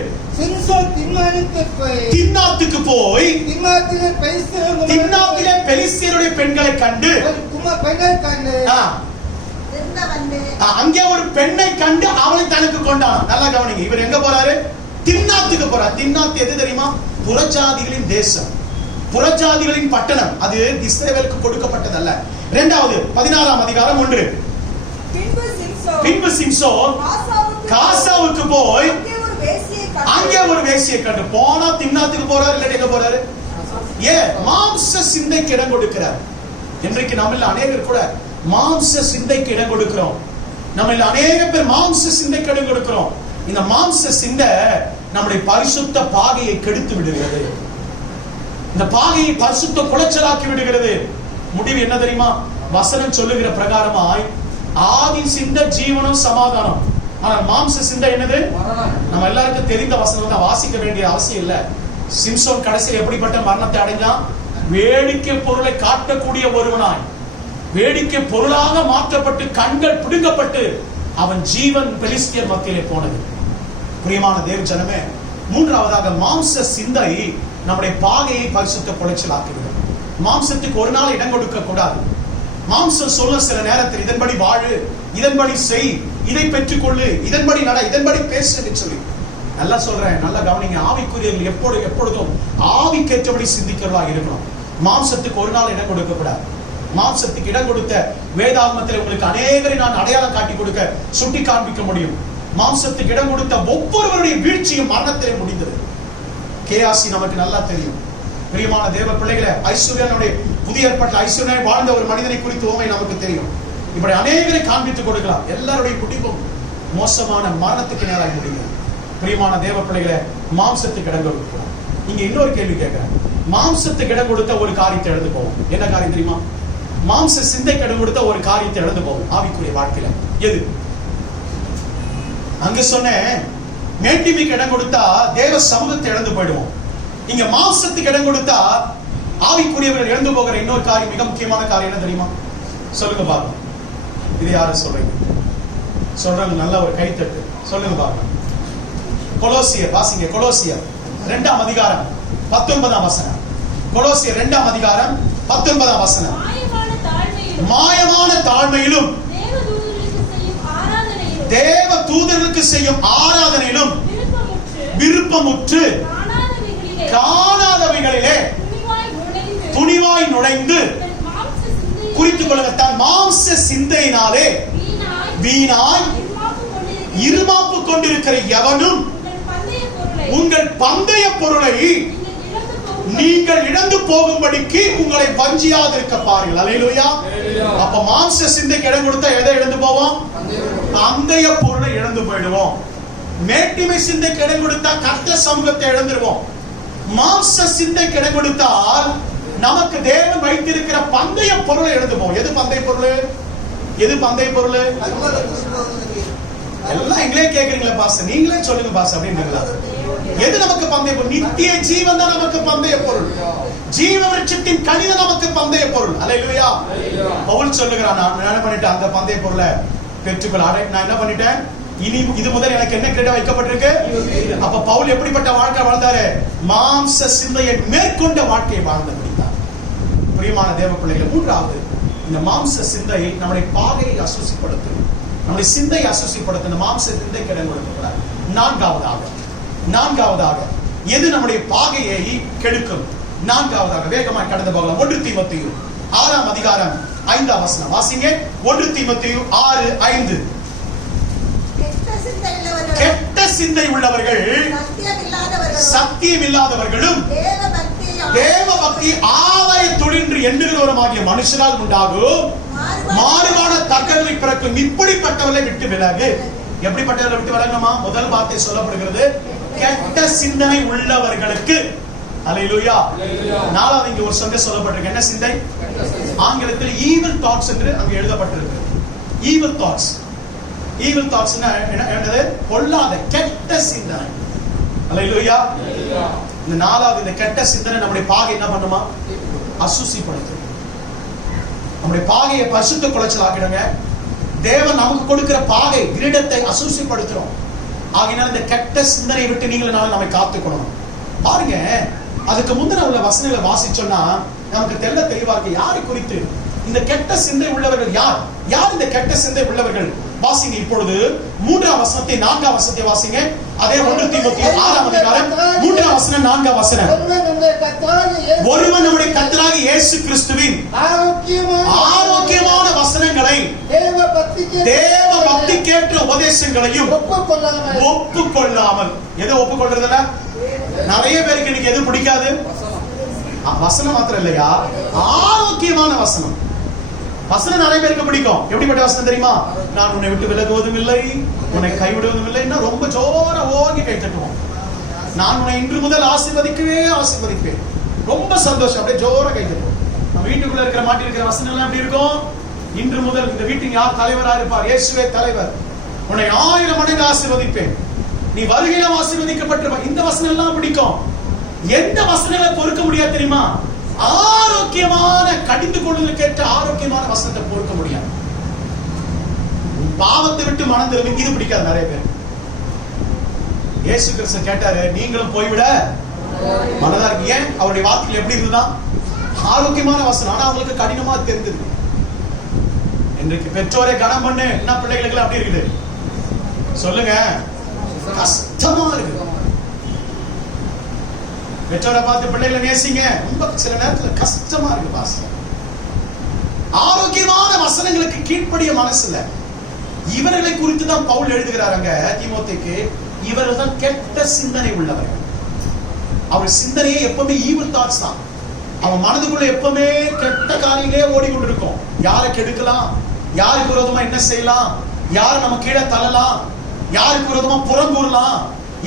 திம்னாத்துக்கு போய் திம்னாத்திலே பெலிஸ்தியருடைய பெண்களை கண்டு அங்கே ஒரு பெண்ணை கண்டு அவளை தனக்கு கொண்டான். நல்லா கவனிங்க, இவர் எங்க போறாரு? திம்னாத்துக்கு போறார். திம்னாத் எது தெரியுமா? புறஜாதிகளின் தேசம், புறஜாதிகளின் பட்டணம். அது இஸ்ரவேலுக்கு கொடுக்கப்பட்டதல்ல. இரண்டாவது 16ஆம் அதிகாரம் 1. பின்பு சிம்சோன் காசாவுக்கு போய் அங்கே ஒரு வேசியை கண்டு போனா திம்னாத்துக்கு போறாரு, இல்ல எங்க போறாரு? மாம்ச சிந்தைக்கு இடம் கொடுக்கிறார். இன்றைக்கு நம்மள அநேகர் கூட மாம்ச சிந்தைக்கு இடம் கொடுக்கிறோம். நம்மள அநேக பேர் மாம்ச சிந்தைக்கு இடம் கொடுக்கிறோம். இந்த மாம்ச சிந்தை நம்முடைய பரிசுத்த பாகையை கெடுத்து விடுகிறது. இந்த பாகையை பரிசுத்த குலைச்சலாக்கி விடுகிறது. முடிவு என்ன தெரியுமா? வசனம் சொல்லுகிற பிரகாரமாய் ஆதி சிந்தை ஜீவனம் சமாதானம், ஆனால் மாம்ச சிந்தை என்னது? நம்ம எல்லாருக்கும் தெரிந்த வசனம் தான், வாசிக்க வேண்டிய அவசியம் இல்ல. சிம்சோன் கடைசியில் எப்படிப்பட்ட மரணத்தை அடைஞ்சான்? வேடிக்கை பொருளை காட்டக்கூடிய ஒருவனாய், வேடிக்கை பொருளாக மாற்றப்பட்டு கண்கள் பிடுங்கப்பட்டு அவன் ஜீவன் பெலிஸ்தியர் மத்தியிலே போனது. பிரியமான தேவ ஜனமே, மூன்றாவதாக மாம்ச சிந்தை நம்முடைய பாகையை பரிசுத்த குலைச்சலாக்குகிறது. மாம்சத்துக்கு ஒரு நாள் இடம் கொடுக்க கூடாது. மாம்சம் சொல்ல சில நேரத்தில் இதன்படி வாழு, இதன்படி செய், இதை பெற்றுக்கொள்ளு, இதன்படி நட, இதன்படி பேசு சொல்லி நல்லா சொல்றேன். நல்லா கவனிங்க, ஆவிக்குரியவர்கள் எப்பொழுதும் ஆவிக்கேற்றபடி சிந்திக்கிறதா இருக்கணும். மாம்சத்துக்கு ஒரு நாள் இடம் கொடுக்க கூடாது. மாம்சத்துக்கு இடம் கொடுத்த வேதாகமத்தில் உங்களுக்கு அநேகரை நான் அடையாளம் காட்டி கொடுக்க சுட்டி காண்பிக்க முடியும். மாம்சத்துக்கு இடம் கொடுத்த ஒவ்வொருவருடைய வீழ்ச்சியும் மரணத்திலே முடிந்தது. கேயாசி நமக்கு நல்லா தெரியும். பிரியமான தேவ பிள்ளைகளை, ஐஸ்வர்யனுடைய புதிய ஏற்பட்ட ஐஸ்வர்யனை வாழ்ந்த ஒரு மனிதனை குறித்து உண்மை நமக்கு தெரியும். இப்படி அநேகரை காண்பித்துக் கொடுக்கலாம். எல்லாருடைய முடிவும் மோசமான மரணத்துக்கு நேராக முடியும். பிரியமான தேவ பிள்ளைகளை, மாம்சத்துக்கு இடம் கொடுக்கலாம். இங்க இன்னொரு கேள்வி கேட்கிறேன். மாம்சத்துக்கு இடம் கொடுத்த ஒரு காரியத்தை இழந்து போவோம். என்ன காரியம் தெரியுமா? மாம்ச சிந்தைக்கு இடம் கொடுத்த ஒரு காரியத்தை இழந்து போவோம் ஆவிக்குரிய வாழ்க்கையில. எது? அங்க சொன்னேன், மேட்டிமைக்கு இடம் கொடுத்தா தேவ சமூகத்தை இழந்து போயிடுவோம். இங்க மாம்சத்துக்கு இடம் கொடுத்தா ஆவிக்குரியவர்கள் இழந்து போகிற இன்னொரு காரியம், மிக முக்கியமான காரியம் என்ன தெரியுமா? சொல்லுங்க பாருங்க. இது யாரு சொல்றீங்க? சொல்றாங்க, நல்ல ஒரு கைத்தட்டு சொல்லுங்க பாருங்க. கொலோசியர் வாசிங்க. கொலோசியர் 2ஆம் அதிகாரம் 19ஆம் வசனம். கொலோசியர் 2ஆம் அதிகாரம் 19ஆம் வசனம். மாயமான தாழ்மையிலும் தேவ தூதர்களுக்கு செய்யும் ஆராதனையிலும் விருப்பமுற்று காணாதவைகளிலே துணிவாய் நுழைந்து, குறித்துக் கொள்ளுங்க, தன் மாம்ச சிந்தையினாலே வீணாய் இருமாப்பு கொண்டிருக்கிற எவனும் உங்கள் பந்தய பொருளை நீங்கள் இழந்து போகும்படிக்கு உங்களை வஞ்சியாதிருக்க பாருங்கள். அல்லேலூயா. அப்ப மாம்ச சிந்தைக்கு இடம் கொடுத்தா எதை இழந்து போவோம்? பந்தய பொருளை இழந்து போயிடுவோம். மேட்டிமை சிந்தைக்கு இடம் கொடுத்தா கர்த்தர் சமூகத்தை இழந்துருவோம். மாம்ச சிந்தைக்கு இடம் கொடுத்தால் நமக்கு தேவன் வைத்திருக்கிற பந்தய பொருளை இழந்து போவோம். எது பந்தய பொருள்? எது பந்தய பொருள்? எல்லாம் எங்களே கேக்குறீங்களா பாஸ்? நீங்களே சொல்லுங்க பாஸ் அப்படின்றீங்களா? எது நமக்கு பந்தய பொருள்? நித்திய ஜீவன் தான் நமக்கு பந்தய பொருள். ஜீவ விருட்சத்தின் கனித நமக்கு பந்தய பொருள். அல்லேலூயா. பவுல் சொல்லுகிறான், நான் என்ன பண்ணிட்டேன்? அந்த பந்தய பொருளை பெற்றுக்கொள்ள நான் என்ன பண்ணிட்டேன்? இனி இது முதல் எனக்கு என்ன கிரீடம் வைக்கப்பட்டிருக்கு? அப்ப பவுல் எப்படிப்பட்ட வாழ்க்கை வாழ்ந்தாரு? மாம்ச சிந்தையை மேற்கொண்ட வாழ்க்கையை வாழ்ந்து முடித்தார். பிரியமான தேவ பிள்ளைகள், மூன்றாவது, இந்த மாம்ச சிந்தை நம்முடைய பாகையை அசுசிப்படுத்தும். நம்முடைய சிந்தையை அசுசிப்படுத்தும். இந்த மாம்ச சிந்தை இடம் கொடுக்கக்கூடாது. நான்காவதாக எது நம்முடைய பாகையை கெடுக்கும்? நான்காவதாக வேகமாக கடந்து போகலாம். 1 தீமோத்தேயு 6ஆம் அதிகாரம் 5ஆம் வசனம் வாசிங்க. 1 தீமோத்தேயு 6:5. கெட்ட சிந்தை உள்ளவர்கள் சத்தியம் இல்லாதவர்களும் தேவ பக்தி ஆதாயத்தொழின்று எண்ணுகிறவருமாகிய மனுஷனால் உண்டாகும் மாறுபான தக்கங்களை பிறக்கும் இப்படிப்பட்டவர்களை விட்டு விலகு. எப்படிப்பட்டவர்களை விட்டு விலகணுமா? முதல் வார்த்தை சொல்லப்படுகிறது, கெட்ட சிந்தனை உள்ளவர்களுக்கு. அல்லேலூயா. நாலாவது இங்க ஒரு சொந்த சொல்லப்பட்டிருக்கு. என்ன சிந்தை? ஆங்கிலத்தில் ஈவில் தாட்ஸ் என்று அங்கு எழுதப்பட்டிருக்கு. Evil thoughts. ஈவில் தாட்ஸ் என்னது? பொல்லாத கெட்ட சிந்தனை. அல்லேலூயா. இந்த நாலாவது இந்த கெட்ட சிந்தனை நம்முடைய பாகை என்ன பண்ணுமா? அசுசிப்படுத்தும். நம்முடைய பாகையை பரிசுத்த குலைச்சலாக்கிடுங்க. தேவன் நமக்கு கொடுக்கிற பாகை கிரீடத்தை அசுசிப்படுத்துறோம். ஆகையினால இந்த கெட்ட சிந்தனையை விட்டு நீங்களும் நானும் நம்மை காத்துக்கணும். பாருங்க, அதுக்கு முந்தின உள்ள வசனங்களை வாசிச்சோம்னா நமக்கு தெல்ல தெளிவா இருக்கு யாரை குறித்து இந்த கெட்ட சிந்தை உள்ளவர்கள் யார். யார் இந்த கெட்ட சிந்தை உள்ளவர்கள்? வாசிங்க இப்பொழுது 3ஆம் வசனத்தை 4ஆம் வசனத்தை வாசிங்க. அதே 1 தீமோத்தேயு 6ஆம் அதிகாரம் 3ஆம் வசனம் 4ஆம் வசனம். ஒருவன் நம்முடைய கர்த்தராகிய இயேசு கிறிஸ்துவின் ஆரோக்கியமான வசனங்களை தேவ பக்திக்கேற்ற உபதேசங்களையும் ஒப்புக்கொள்ளாமல். எதை ஒப்புக்கொள்றதுல நிறைய பேருக்கு இன்னைக்கு எது பிடிக்காது? வசனம் மாத்திரம் இல்லையா, ஆரோக்கியமான வசனம். வசனம் நிறைய பேருக்கு பிடிக்கும். எப்படிப்பட்ட வசனம் தெரியுமா? நான் உன்னை விட்டு விலகுவதும் இல்லை, உன்னை கைவிடுவதும் இல்லைன்னா ரொம்ப ஜோர ஓங்கி கை தட்டுவோம். நான் உன்னை இன்று முதல் ஆசீர்வதிப்பேன். ரொம்ப சந்தோஷம், அப்படியே ஜோர கை தட்டுவோம். நம்ம வீட்டுக்குள்ள இருக்கிற மாட்டி இருக்கிற வசனம் எல்லாம் எப்படி இருக்கும்? இன்று முதல் இந்த வீட்டின் யார் தலைவரா இருப்பார்? இயேசுவே தலைவர். உன்னை 1000 மடங்கு ஆசீர்வதிப்பேன், நீ வருகையிலும் ஆசீர்வதிக்கப்பட்டிருப்பாய். இந்த வசனம் எல்லாம் பிடிக்கும். எந்த வசனங்களை பொறுக்க முடியாது தெரியுமா? ஆரோக்கியமான கடிந்து கொள்ளுதல் கேட்ட ஆரோக்கியமான வசனத்தை பொறுக்க முடியாது. பாவத்தை விட்டு மனம் திரும்பி, இது பிடிக்காது நிறைய பேர். இயேசு கிறிஸ்து கேட்டாரு, நீங்களும் போய்விட மனதா இருக்கு. ஏன்? அவருடைய வார்த்தைகள் எப்படி இருந்துதான்? ஆரோக்கியமான வசனம். ஆனா அவங்களுக்கு கடினமா தெரிஞ்சது. இன்றைக்கு பெற்றோரை கனம் பண்ணு என்ன பிள்ளைகளுக்கு அப்படி இருக்குது சொல்லுங்க, கஷ்டமா இருக்கு. பெற்றோரை பார்த்து பிள்ளைகளை நேசிங்க, ரொம்ப சில நேரத்துல கஷ்டமா இருக்கு பாஸ். ஆரோக்கியமான வசனங்களுக்கு கீழ்ப்படிய மனசுல. இவர்களை குறித்து தான் பவுல் எழுதுகிறாருங்க தீமோத்தேயுக்கு. இவர்கள் தான் கெட்ட சிந்தனை உள்ளவர்கள். அவர் சிந்தனையே எப்பவுமே ஈவில் தாட்ஸ் தான். அவன் மனதுக்குள்ள எப்பவுமே கெட்ட காரியங்களே ஓடிக்கொண்டிருக்கும். யாரை கெடுக்கலாம், யாருக்கு விரோதமா என்ன செய்யலாம், யார் நம்ம கீழே தள்ளலாம், யாருக்கு விரோதமா புறம் கூறலாம்,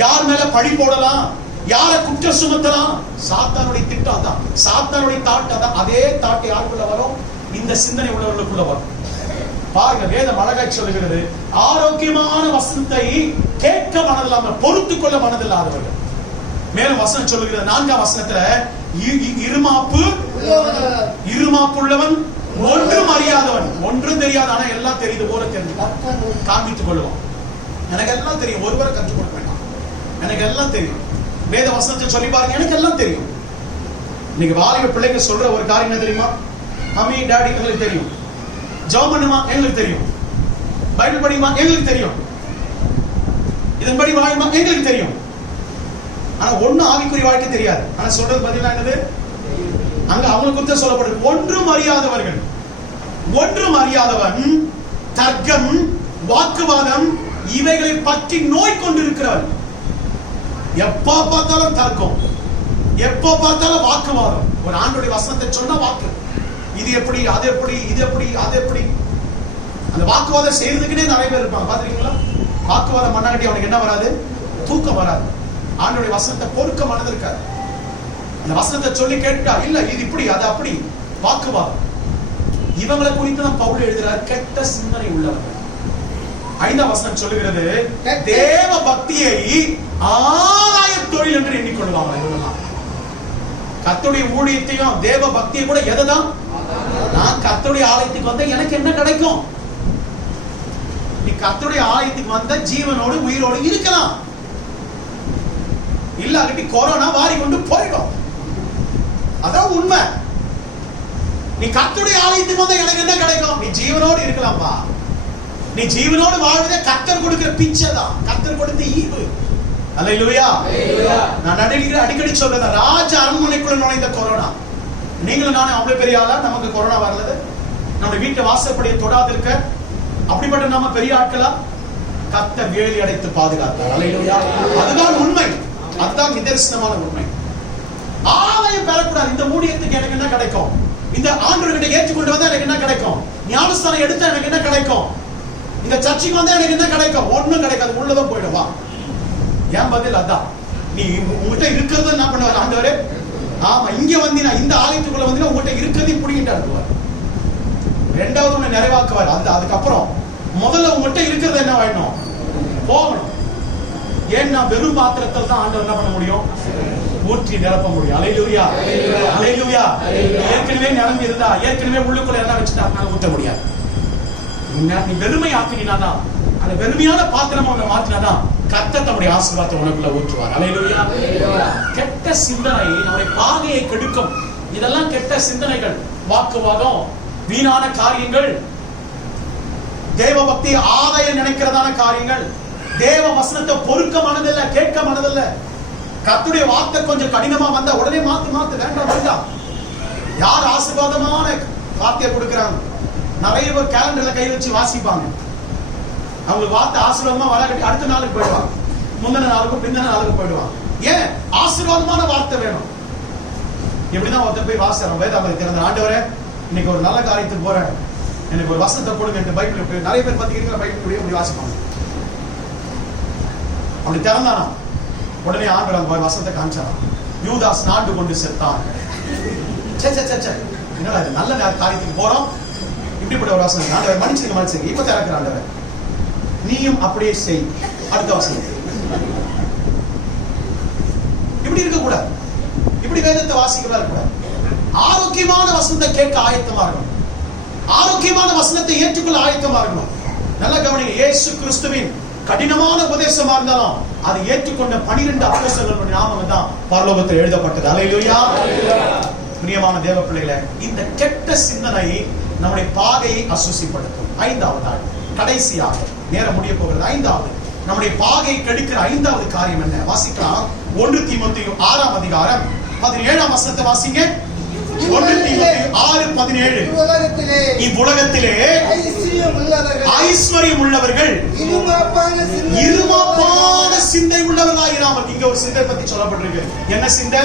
யார் மேல பழி போடலாம், யாரை குற்றம் சுமத்தலாம். சாத்தானுடைய திட்டம் தான், சாத்தானுடைய தாட் தான். அதே தாட் யாருக்குள்ள வரும்? இந்த சிந்தனை உள்ளவர்களுக்குள்ள வரும். பாருங்க, வேதம் அழகாய் சொல்லுகிறது, ஆரோக்கியமான வசனத்தை கேட்க மனதில்லாமல் பொறுத்துக் கொள்ள மனதில்லாதவர்கள். மேலும் வசனம் சொல்லுகிறது 4ஆம் வசனத்துல, இருமாப்பு உள்ளவன் ஒன்றும் அறியாதவன். ஒன்றும் தெரியாது, ஆனா எல்லாம் தெரியுது போல தெரிஞ்சு காண்பித்துக் கொள்ளுவான். எனக்கு எல்லாம் தெரியும், ஒருவரை கற்றுக் கொடுக்க வேண்டாம், எனக்கு எல்லாம் தெரியும். வேத வசனத்தை சொல்லி பாருங்க, எனக்கு எல்லாம் தெரியும். இன்னைக்கு வாலிப பிள்ளைங்க சொல்ற ஒரு காரியம் என்ன தெரியுமா? மம்மி டாடி எங்களுக்கு தெரியும், ஜெபம் பண்ணுமா எங்களுக்கு தெரியும், பைபிள் படிமா எங்களுக்கு தெரியும், இதன்படி வாழுமா எங்களுக்கு தெரியும். ஆனா ஒண்ணு ஆவிக்குரிய வாழ்க்கை தெரியாது. ஆனா சொல்றது பதிலா என்னது? அங்க அவங்களுக்கு குறித்து சொல்லப்படுது, ஒன்றும் அறியாதவர்கள். ஒன்றும் அறியாதவன் தர்க்கம், வாக்குவாதம் இவைகளை பற்றி நோய் கொண்டிருக்கிறவன். எப்ப பார்த்தாலும் தர்க்கம், எப்ப பார்த்தாலும் வாக்குவாதம். ஒரு ஆண்டுடைய வசனத்தை சொன்ன வாக்கு, இது எப்படி, அது எப்படி, இது எப்படி, அது எப்படி. அந்த வாக்குவாதம் செய்யறதுக்குன்னே நிறைய பேர் இருப்பாங்க, பாத்துறீங்களா? வாக்குவாதம் பண்ணாட்டி அவனுக்கு என்ன வராது? தூக்கம் வராது. ஆண்டுடைய வசனத்தை பொறுக்க மனது இருக்காது. அந்த வசனத்தை சொல்லி கேட்டா இல்ல இது இப்படி அது அப்படி, வாக்குவாதம். இவங்களை குறித்து தான் பவுல் எழுதுறார், கெட்ட சிந்தனை உள்ளவர்கள். 5ஆம் வசனம் சொல்லுகிறது, தேவ பக்தியை ஆதாய தொழில் என்று எண்ணிக்கொள்வாங்க. இவங்கெல்லாம் கர்த்தருடைய ஊழியத்தையும் தேவ பக்தியை கூட எதைதான், நான் கர்த்தருடைய ஆலயத்துக்கு வந்த எனக்கு என்ன கிடைக்கும்? நீ கர்த்தருடைய ஆலயத்துக்கு வந்த ஜீவனோடு உயிரோடு இருக்கலாம், இல்லாட்டி கொரோனா வாரி கொண்டு போயிடும். அதான் உண்மை. நீ கர்த்தருடைய ஆலயத்துக்கு வந்தா எனக்கு என்ன கிடைக்கும்? நீ ஜீவனோடு இருக்கலாம்பா. நீ ஜீவனோடு வாழ்வதே கர்த்தர் கொடுக்கிற பிச்சை தான், கர்த்தர் கொடுத்த ஈவு. அல்லேலூயா. நான் அடிக்கடி சொல்றேன், ராஜ அரண்மனைக்குள்ள நுழைந்த கொரோனா. நீங்களும் நானும் அவ்வளவு பெரிய ஆளா? நமக்கு கொரோனா வரலது. நம்ம வீட்டு வாசப்படியை தொடாது இருக்க அப்படிப்பட்ட நம்ம பெரிய ஆட்களா? கர்த்தர் வேலி அடைத்து பாதுகாத்தார். அல்லேலூயா. அதுதான் உண்மை, அதுதான் நிதர்சனமான உண்மை. ஆலயம் பெறக்கூடாது. இந்த ஊழியத்துக்கு எனக்கு என்ன கிடைக்கும்? இந்த ஆண்டவர்கிட்ட ஏற்றுக்கொண்டு வந்தா எனக்கு என்ன கிடைக்கும்? ஞானஸ்தானம் எடுத்தா எனக்கு என்ன கிடைக்கும்? இந்த சர்ச்சைக்கு வந்தா எனக்கு என்ன கிடைக்கும்? ஒண்ணும் கிடைக்காது, உள்ளதான் போயிடுவா. ஏன் பதில் அதான். நீ உங்ககிட்ட இருக்கிறது என்ன பண்ணுவார் ஆண்டவரே? ஆமா, இங்க வந்தீனா, இந்த ஆலயத்துக்குள்ள வந்தீனா உங்ககிட்ட இருக்கிறதையும் புடிங்கிட்டு அனுப்புவார். ரெண்டாவது உன்னை நிறைவாக்குவார். அதுக்கப்புறம் முதல்ல உங்ககிட்ட இருக்கிறது என்ன போகணும். ஏன்னா வெறும் பாத்திரத்தில் தான் ஆண்டவர் என்ன பண்ண முடியும்? ஊற்றி நிரப்ப முடியும். அல்லேலூயா, அல்லேலூயா. ஏற்கனவே நிரம்பி இருந்தா, ஏற்கனவே உள்ளுக்குள்ள என்ன வச்சுட்டா ஊத்த முடியாது. நீ வெறுமை ஆக்கினாதான், அந்த வெறுமையான பாத்திரமா உன்னை மாத்தினாதான் கர்த்தர் தம்முடைய ஆசீர்வாதத்தை உனக்குள்ள ஊற்றுவார். அல்லேலூயா. கெட்ட சிந்தனை நம்முடைய பாதையை கெடுக்கும். இதெல்லாம் கெட்ட சிந்தனைகள், வாக்குவாதம், வீணான காரியங்கள், தேவ பக்தி ஆதாய நினைக்கிறதான காரியங்கள், தேவ வசனத்தை பொறுக்க மனதில்ல, கேட்க மனதில்ல. கர்த்தருடைய வார்த்தை கொஞ்சம் கடினமா வந்தா உடனே மாத்து வேண்டாம் வேண்டாம். யார் ஆசீர்வாதமான வார்த்தையை கொடுக்கிறாங்க? நிறைய பேர் கேலண்டர்ல கை வச்சு வாசிப்பாங்க. அவங்களுக்கு வார்த்தை ஆசீர்வாதமா வராட்டி அடுத்த நாளுக்கு போயிடுவாங்க, முந்தின நாளுக்கு பிந்தின நாளுக்கு போயிடுவாங்க. ஏன்? ஆசீர்வாதமான வார்த்தை வேணும். எப்படிதான் ஒருத்தர் போய் வாசிக்கிறோம், வேதாகமத்தை திறந்த, ஆண்டவரே இன்னைக்கு ஒரு நல்ல காரியத்துக்கு போறேன், எனக்கு ஒரு வசனத்தை போடுங்க. பைபிள் நிறைய பேர் பாத்தீங்கன்னா பைபிள் அப்படி வாசிப்பாங்க. அப்படி திறந்தானா உடனே ஆண்டவர் அந்த வசனத்தை காமிச்சாராம். யூதாஸ் நாடு கொண்டு செத்தான். என்னடா இது, நல்ல காரியத்துக்கு போறோம், இப்படிப்பட்ட ஒரு வசனம். ஆண்டவர் மன்னிச்சுங்க, இப்ப திறக்கிற ஆண்டவர், நீயும் அப்படியே செய். அடுத்த வசனம். இப்படி இருக்க கூடாது, இப்படி வேதத்தை வாசிக்கிறதா இருக்கக்கூடாது. ஆரோக்கியமான வசனத்தை கேட்க ஆயத்தமா இருக்கணும், ஆரோக்கியமான வசனத்தை ஏற்றுக்கொள்ள ஆயத்தமா இருக்கணும். நல்ல கவனிங்க, இயேசு கிறிஸ்துவின் கடினமான உபதேசமா இருந்தாலும் அதை ஏற்றுக்கொண்ட 12 அப்போஸ்தலர்களுடைய நாமம் தான் பரலோகத்தில் எழுதப்பட்டது. அல்லேலூயா. பிரியமான தேவ பிள்ளைகளே, இந்த கெட்ட சிந்தனை நம்முடைய பாதையை அசுசிப்படுத்தும். 5வது நாள், கடைசியாக நேரம் முடிய போகிறது. 5வது நம்முடைய பாதையை கெடுக்கிற 5வது காரியம் என்ன? வாசிக்கலாம். 1 தீமோத்தேயு 6ஆம் அதிகாரம் 17ஆம் வசனத்தை வாசிங்க. 1 தீமோத்தேயு 6:17. இவ்வுலகத்திலே ஐஸ்வர்யம் உள்ளவர்கள் இருமாப்பான சிந்தை உள்ளவர்களாயிராமல். இங்க ஒரு சிந்தை பத்தி சொல்லப்பட்டிருக்கு. என்ன சிந்தை?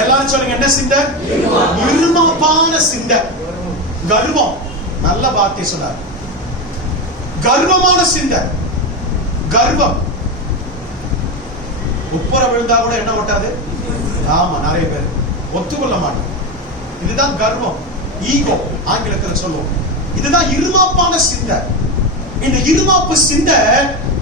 எல்லாரும் சொல்லுங்க, என்ன சிந்தை? இருமாப்பான சிந்தை. கர்வம், நல்ல வார்த்தை சொன்னார். கர்வமான சிந்தை, கர்வம். உப்புற விழுந்தா கூட என்ன ஒட்டாது? ஆமா, நிறைய பேர் ஒத்துக்கொள்ள மாட்டோம். இதுதான் கர்வம், ஈகோ ஆங்கிலத்தில் சொல்லுவோம். இதுதான் இருமாப்பான சிந்தை. இந்த இருமாப்பு சிந்தை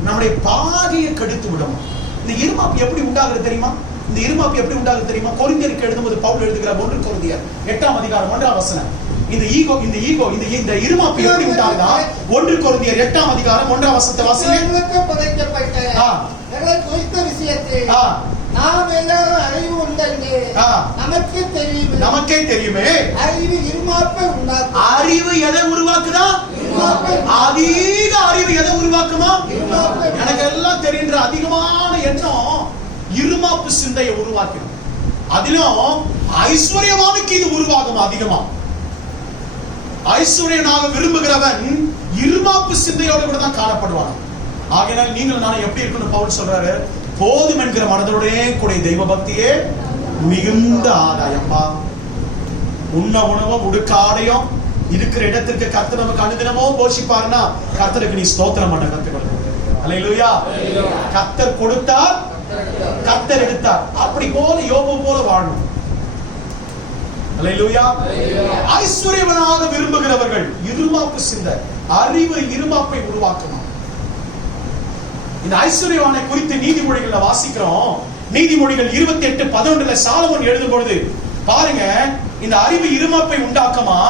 நம்முடைய பாதையை கெடுத்து விடும். இந்த இருமாப்பு எப்படி உண்டாகுது தெரியுமா? இந்த இருமாப்பு எப்படி உண்டாகுது தெரியுமா? கொரிந்தியருக்கு எழுதும்போது பவுல் எழுதுகிறார், 1 கொரிந்தியர் 8ஆம் அதிகாரம் 1ஆம் வசனம். இந்த இருமாப்பு எப்படி உண்டாகுதா? 1 கொரிந்தியர் 8ஆம் அதிகாரம் 1ஆம் வசனத்தை வாசிங்க. நாம் எல்லாரும் அறிவு உண்டு, நமக்கே தெரியுமே. அறிவு இருமாப்பை உண்டாக்கும். அறிவு எதை உருவாக்குதா? அதிக அறிவு எதை உருவாக்குமா? எனக்கு எல்லாம் தெரிகின்ற அதிகமான எண்ணம் இருமாப்பு சிந்தையை உருவாக்கணும். அதிலும் ஐஸ்வர்யவானுக்கு இது உருவாகும் அதிகமா. ஐஸ்வர்யனாக விரும்புகிறவன் இருமாப்பு சிந்தையோடு கூட தான் காணப்படுவான். ஆகையால் நீங்கள் நான் எப்படி இருக்கணும் பவுல் சொல்றாரு, போதும் என்கிற மனதோடே கூட தெய்வ பக்தியே மிகுந்த ஆதாயம்பா. உண்ண உணவும் உடுக்க ஆடையும் இருக்கிற இடத்திற்கு கர்த்தர் நமக்கு அனுதினமோ போஷிப்பாருன்னா கர்த்தருக்கு நீ ஸ்தோத்திரம் பண்ண கத்துக்கணும். அல்லேலூயா. கர்த்தர் கொடுத்தார், கர்த்தர் எடுத்தார். அப்படி போல யோபு போல வாழணும். அல்லேலூயா. ஐஸ்வர்யவனாக விரும்புகிறவர்கள் இருமாப்பு சிந்தை, அறிவு இருமாப்பை உருவாக்கணும். இந்த ஐஸ்வர்யவானை குறித்து நீதிமொழிகள்ல வாசிக்கிறோம். நீதிமொழிகள் 28:11 சாலமோன் எழுதும் பொழுது பாருங்க, இந்த அறிவு இருமாப்பை உண்டாக்குமா.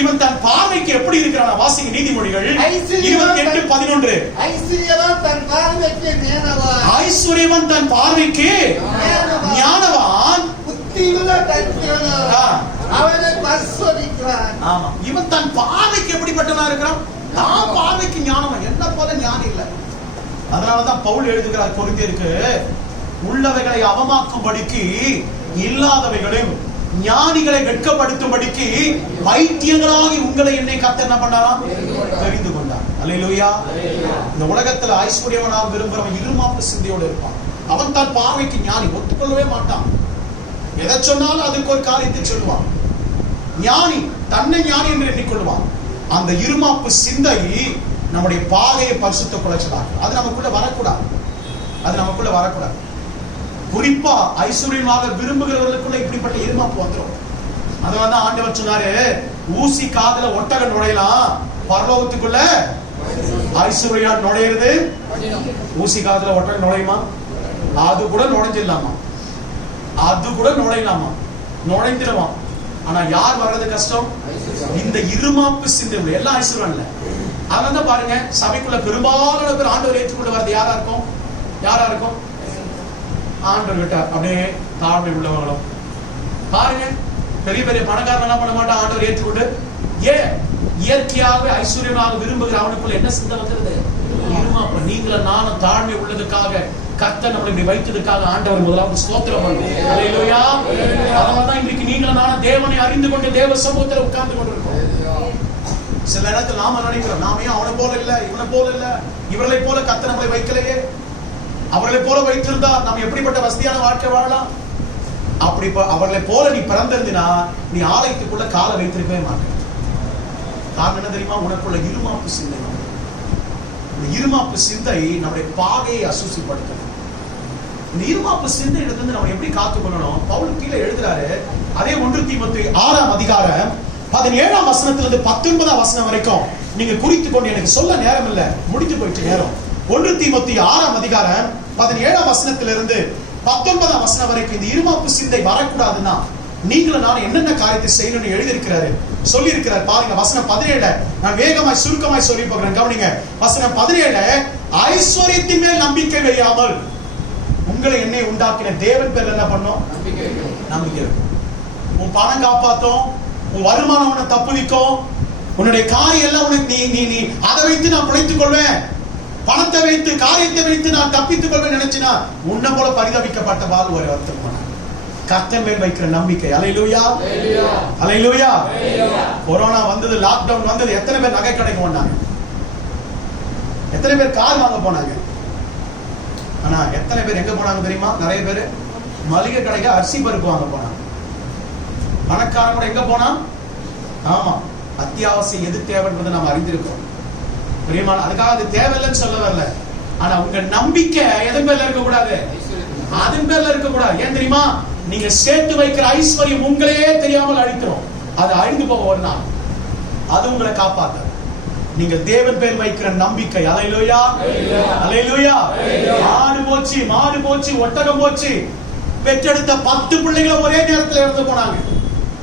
இவன் தன் பார்வைக்கு எப்படி இருக்கிறான்? வாசிங்க நீதிமொழிகள் 28:11. ஐஸ்வர்யவான் தன் பார்வைக்கு ஞானவான். ஐஸ்வர்யவான் தன் பார்வைக்கு ஞானவான். புத்தியுள்ள தைரியவான் அவனை பரிசோதிக்கிறான். ஆமா, இவன் தன் பார்வைக்கு எப்படிப்பட்டவனா இருக்கிறான்? தான் பார்வைக்கு ஞானவான். என்ன போல ஞானம் இல்லை. அதனாலதான் பவுல் எழுதுகிறார் கொரிந்தியருக்கு, உள்ளவைகளை அவமாக்கும்படிக்கு இல்லாதவைகளையும் ஞானிகளை வெட்கப்படுத்தும்படிக்கு பைத்தியங்களாகி உங்களை என்னை கர்த்தர் என்ன பண்ணாராம்? தெரிந்து கொண்டார். அல்லேலூயா. இந்த உலகத்துல ஐஸ்வர்யவனாக விரும்புறவன் இருமாப்பு சிந்தையோடு இருப்பான். அவன் தன் பார்வைக்கு ஞானி, ஒத்துக்கொள்ளவே மாட்டான். எதை சொன்னாலும் அதுக்கு ஒரு காரியத்தை சொல்லுவான். ஞானி தன்னை ஞானி என்று எண்ணிக்கொள்வான். அந்த இருமாப்பு சிந்தை நம்முடைய பாதையை பரிசுத்த குலைச்சலாக அது நமக்குள்ள வரக்கூடாது. அது நமக்குள்ள வரக்கூடாது. குறிப்பா ஐஸ்வர்யமாக விரும்புகிறவர்களுக்குள்ள இப்படிப்பட்ட இருமாப்பு வந்துடும். அதனாலதான் ஆண்டவர் சொன்னாரு, ஊசி காதுல ஒட்டகம் நுழையலாம், பரலோகத்துக்குள்ள ஐஸ்வர்யா நுழையிறது ஊசி காதுல ஒட்ட நுழையுமா? அது கூட நுழைஞ்சிடலாமா? அது கூட நுழையலாமா? நுழைஞ்சிடலாம். ஆனா யார் வர்றது கஷ்டம்? இந்த இருமாப்பு சிந்தை எல்லா ஐஸ்வர்யம் இல்ல. அதனால பாருங்க, சபைக்குள்ள பெரும்பாலான பேர் ஆண்டவர் ஏற்றுக்கொண்டு வர்றது யாரா இருக்கும்? யாரா இருக்கும்? ஆண்டவர் கிட்ட அப்படியே தாழ்மை உள்ளவங்களும். பாருங்க, பெரிய பெரிய பணக்காரன் என்ன பண்ண மாட்டான் ஆண்டவர் ஏற்றுக்கொண்டு. ஏன்? இயற்கையாகவே ஐஸ்வர்யமாக விரும்புகிற அவனுக்குள்ள என்ன சிந்தை வந்துருது? இருமாப்பு. நீங்கள நானும் தாழ்மை உள்ளதுக்காக கர்த்தர் நம்மளை இப்படி வைத்ததுக்காக ஆண்டவர் முதலாவது ஸ்தோத்திரம் பண்ணுங்க. ஹல்லேலூயா. அதனாலதான் இன்றைக்கு நீங்கள நானும் தேவனை அறிந்து கொண்டு தேவ சமூகத்தில் உட்கார்ந்து கொண்டிருக்கோம். சில நேரத்தில் நாம நினைக்கிறோம், நாமே அவனை போல இல்ல, இவனை போல இல்ல, இவர்களை போல கர்த்தர் நம்மளை வைக்கலையே, அவர்களை போல வைத்திருந்தா நம்ம எப்படிப்பட்ட வசதியான வாழ்க்கை வாழலாம். அப்படி அவர்களை போல நீ பிறந்திருந்தா நீ ஆலயத்துக்குள்ள காலை வைத்திருக்கவே மாட்டேன். காரணம் என்ன தெரியுமா? உனக்குள்ள இருமாப்பு சிந்தை. இந்த இருமாப்பு சிந்தை நம்முடைய பாகையை அசுசிப்படுத்தும். இந்த இருமாப்பு சிந்தை இருந்து நம்ம எப்படி காத்துக்கொள்ளணும்? பவுல் கீழே எழுதுறாரு, அதே 1 தீமோத்தேயு 6ஆம் அதிகாரம் 17ஆம் வசனத்திலிருந்து 19ஆம் வசனம் வரைக்கும் நீங்க குறித்து கொண்டு, எனக்கு சொல்ல நேரம் இல்ல, முடித்து போயிட்டு நேரம். 1 தீமோத்தேயு 6ஆம் அதிகாரம் 17ஆம் வசனத்திலிருந்து 19ஆம் வசனம் வரைக்கும் இந்த இருமாப்பு சிந்தை வரக்கூடாதுன்னா நீங்களும் நான் என்னென்ன காரியத்தை செய்யணும்னு எழுதியிருக்கிறாரு, சொல்லி இருக்கிறார். பாருங்க வசனம் 17. நான் வேகமாய் சுருக்கமாய் சொல்லி போகிறேன், கவனிங்க. வசனம் 17, ஐஸ்வர்யத்தின் மேல் நம்பிக்கை வையாமல் உங்களை என்னை உண்டாக்கின தேவன் பேர் என்ன பண்ணோம்? நம்பிக்கை. உன் பணம் காப்பாத்தும், உன் வருமானம் உன்னை தப்புவிக்கும், உன்னுடைய காரியம் எல்லாம் உனக்கு நீ அதை வைத்து நான் பிழைத்துக் கொள்வேன், பணத்தை வைத்து காரியத்தை வைத்து நான் தப்பித்துக் கொள்வேன் நினைச்சினா உன்னை போல பரிதவிக்கப்பட்ட வாழ்வு ஒரு வருத்தம். கர்த்தர் மேல் வைக்கிற நம்பிக்கை. அல்லேலூயா, அல்லேலூயா. கொரோனா வந்தது, லாக்டவுன் வந்தது, எத்தனை பேர் நகை கடைக்கு போனாங்க? எத்தனை பேர் கார் வாங்க போனாங்க? ஆனா எத்தனை பேர் எங்க போனாங்க தெரியுமா? நிறைய பேர் மளிகை கடைக்கு அரிசி பருப்பு வாங்க போனாங்க. பணக்காரன் கூட எங்க போனா? ஆமா, அத்தியாவசியம் எது தேவைன்றது நம்ம அறிந்திருக்கிறோம். பிரியமான, அதுக்காக அது தேவையில்லைன்னு சொல்ல வரல. ஆனா உங்க நம்பிக்கை எதன் பேர்ல இருக்க கூடாது? அதன் பேர்ல இருக்க கூடாது. ஏன் தெரியுமா? நீங்க சேர்த்து வைக்கிற ஐஸ்வர்யம் உங்களையே தெரியாமல் அழிக்கிறோம். அது அழிந்து போக ஒரு நாள் அது உங்களை காப்பாத்த. நீங்க தேவன் பேர் வைக்கிற நம்பிக்கை. அல்லேலூயா, அல்லேலூயா. மாடு போச்சு, ஒட்டகம் போச்சு, பெற்றெடுத்த 10 பிள்ளைகளை ஒரே நேரத்தில் இறந்து போனாங்க.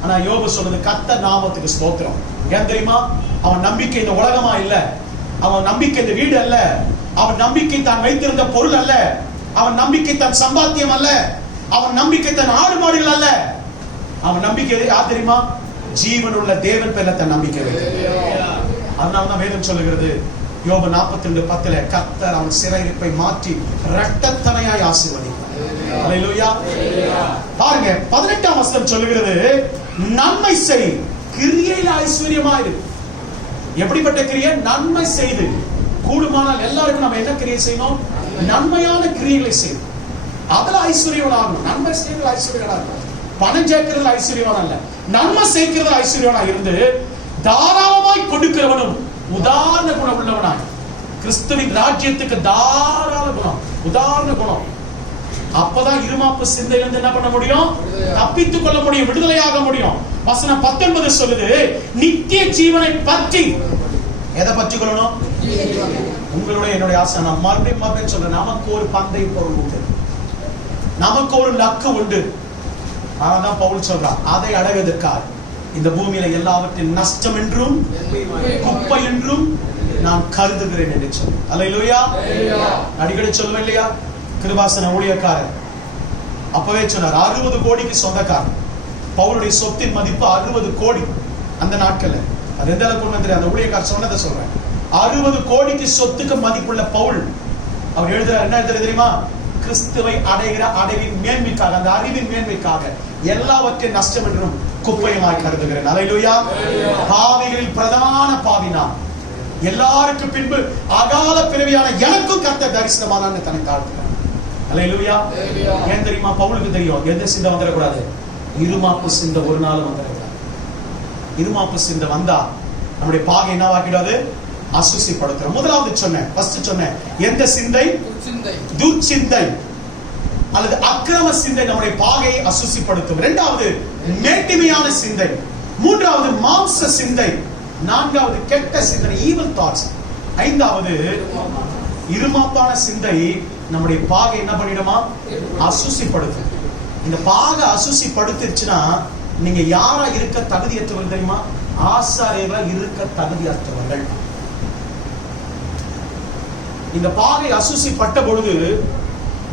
ஆனா யோபு சொல்றது கர்த்தர் நாமத்துக்கு ஸ்தோத்திரம். ஏன் தெரியுமா? அவன் நம்பிக்கை இந்த உலகமா இல்ல, அவன் நம்பிக்கை இந்த வீடு அல்ல, அவன் நம்பிக்கை தான் வைத்திருந்த பொருள் அல்ல, அவன் நம்பிக்கை தன் சம்பாத்தியம் அல்ல, அவன் நம்பிக்கை தன் ஆடு மாடுகள் அல்ல. அவன் நம்பிக்கை யார் தெரியுமா? ஜீவன் உள்ள தேவன் பேர்ல தன் நம்பிக்கை வைக்கிறான். அதனால்தான் வேதம் சொல்லுகிறது யோபு 42:10, கர்த்தர் அவன் சிறையிருப்பை மாற்றி இரட்டத்தனையாய் ஆசீர்வதிப்பார். அல்லேலூயா. பாருங்க 18ஆம் வசனம் சொல்லுகிறது, நன்மை செய், கிரியையில ஐஸ்வர்யமாயிரு. எப்படிப்பட்ட கிரியை? நன்மை செய்து. கூடுமானால் எல்லாருக்கும் நம்ம என்ன கிரியை செய்யணும்? நன்மையான கிரியைகளை செய்யணும். அதுல ஐஸ்வர்யவன் ஆகணும். நன்மை செய்யறது ஐஸ்வர்யவனா இருக்கும், பணம் சேர்க்கிறது ஐஸ்வர்யவனா இல்ல, நன்மை சேர்க்கிறது ஐஸ்வர்யவனா இருந்து தாராளமாய் கொடுக்கிறவனும் உதாரண குணம் உள்ளவனாய். கிறிஸ்துவின் ராஜ்யத்துக்கு தாராள குணம், உதாரண குணம். அப்பதான் இருமாப்பு சிந்தையிலிருந்து என்ன பண்ண முடியும்? தப்பித்துக் கொள்ள முடியும், விடுதலையாக முடியும். வசனம் 19 சொல்லுது, நித்திய ஜீவனை பற்றி. எதை பற்றி கொள்ளணும்? உங்களுடைய என்னுடைய ஆசை. நான் மறுபடியும் சொல்றேன், நமக்கு ஒரு பந்தய பொருள் உண்டு, நமக்கு ஒரு லக்கு உண்டு. ஆனாதான் பவுல் சொல்றான், அதை அடைவதற்காக இந்த பூமியில எல்லாவற்றையும் நஷ்டம் என்றும் குப்பை என்றும் நான் கருதுகிறேன் என்று சொல்லி. அல்லேலூயா. அடிக்கடி சொல்லுவேன் இல்லையா? கிருபாசன ஊழியக்காரர் அப்பவே சொன்னார், 60 கோடிக்கு சொந்தக்காரர். பவுலுடைய சொத்தின் மதிப்பு 60 கோடி அந்த நாட்கள்ல. அது எந்த அளவுக்கு கொண்டு அந்த ஊழியக்காரர் சொன்னதை சொல்றேன். 60 கோடிக்கு சொத்துக்கு மதிப்புள்ள பவுல் அவர் எழுதுறார். என்ன எழுதுறது தெரியுமா? கிறிஸ்துவை அடைகிற அடைவின் மேன்மைக்காக, அந்த அறிவின் மேன்மைக்காக எல்லாவற்றையும் நஷ்டம் என்றும் குப்பையுமாய் கருதுகிறேன். அல்லேலூயா. பாவிகளில் பிரதான பாவினா, எல்லாருக்கும் பின்பு அகால பிறவியான எனக்கும் கர்த்தர் தரிசனமானான்னு தன்னை தாழ்த்துகிறார். அல்லேலூயா. ஏன் தெரியுமா? பவுலுக்கு தெரியும் எந்த சிந்தை வந்துடக்கூடாது? இருமாப்பு சிந்தை ஒரு நாள் வந்துடக்கூடாது. இருமாப்பு சிந்தை வந்தா நம்முடைய பாகை என்னவாக்கிடாது? அசுசிப்படுத்துறோம். முதலாவது சொன்னேன், ஃபர்ஸ்ட் சொன்னேன், எந்த சிந்தை? துர்ச்சிந்தை அல்லது அக்கிரம சிந்தை நம்முடைய பாகையை அசுசிப்படுத்தும். இரண்டாவது மேட்டிமையான சிந்தை. மூன்றாவது மாம்ச சிந்தை. நான்காவது கெட்ட சிந்தனை, ஈவில் தாட்ஸ். ஐந்தாவது, இருமாப்பான சிந்தை நம்முடைய பாகை என்ன பண்ணிடுமா? அசுசிப்படுத்து. இந்த பாகை அசுசிப்படுத்திருச்சுன்னா நீங்க யாரா இருக்க தகுதியற்றவர்கள் தெரியுமா? ஆசாரியர்களா இருக்க தகுதியற்றவர்கள். இந்த பாகை அசுசிப்பட்ட பொழுது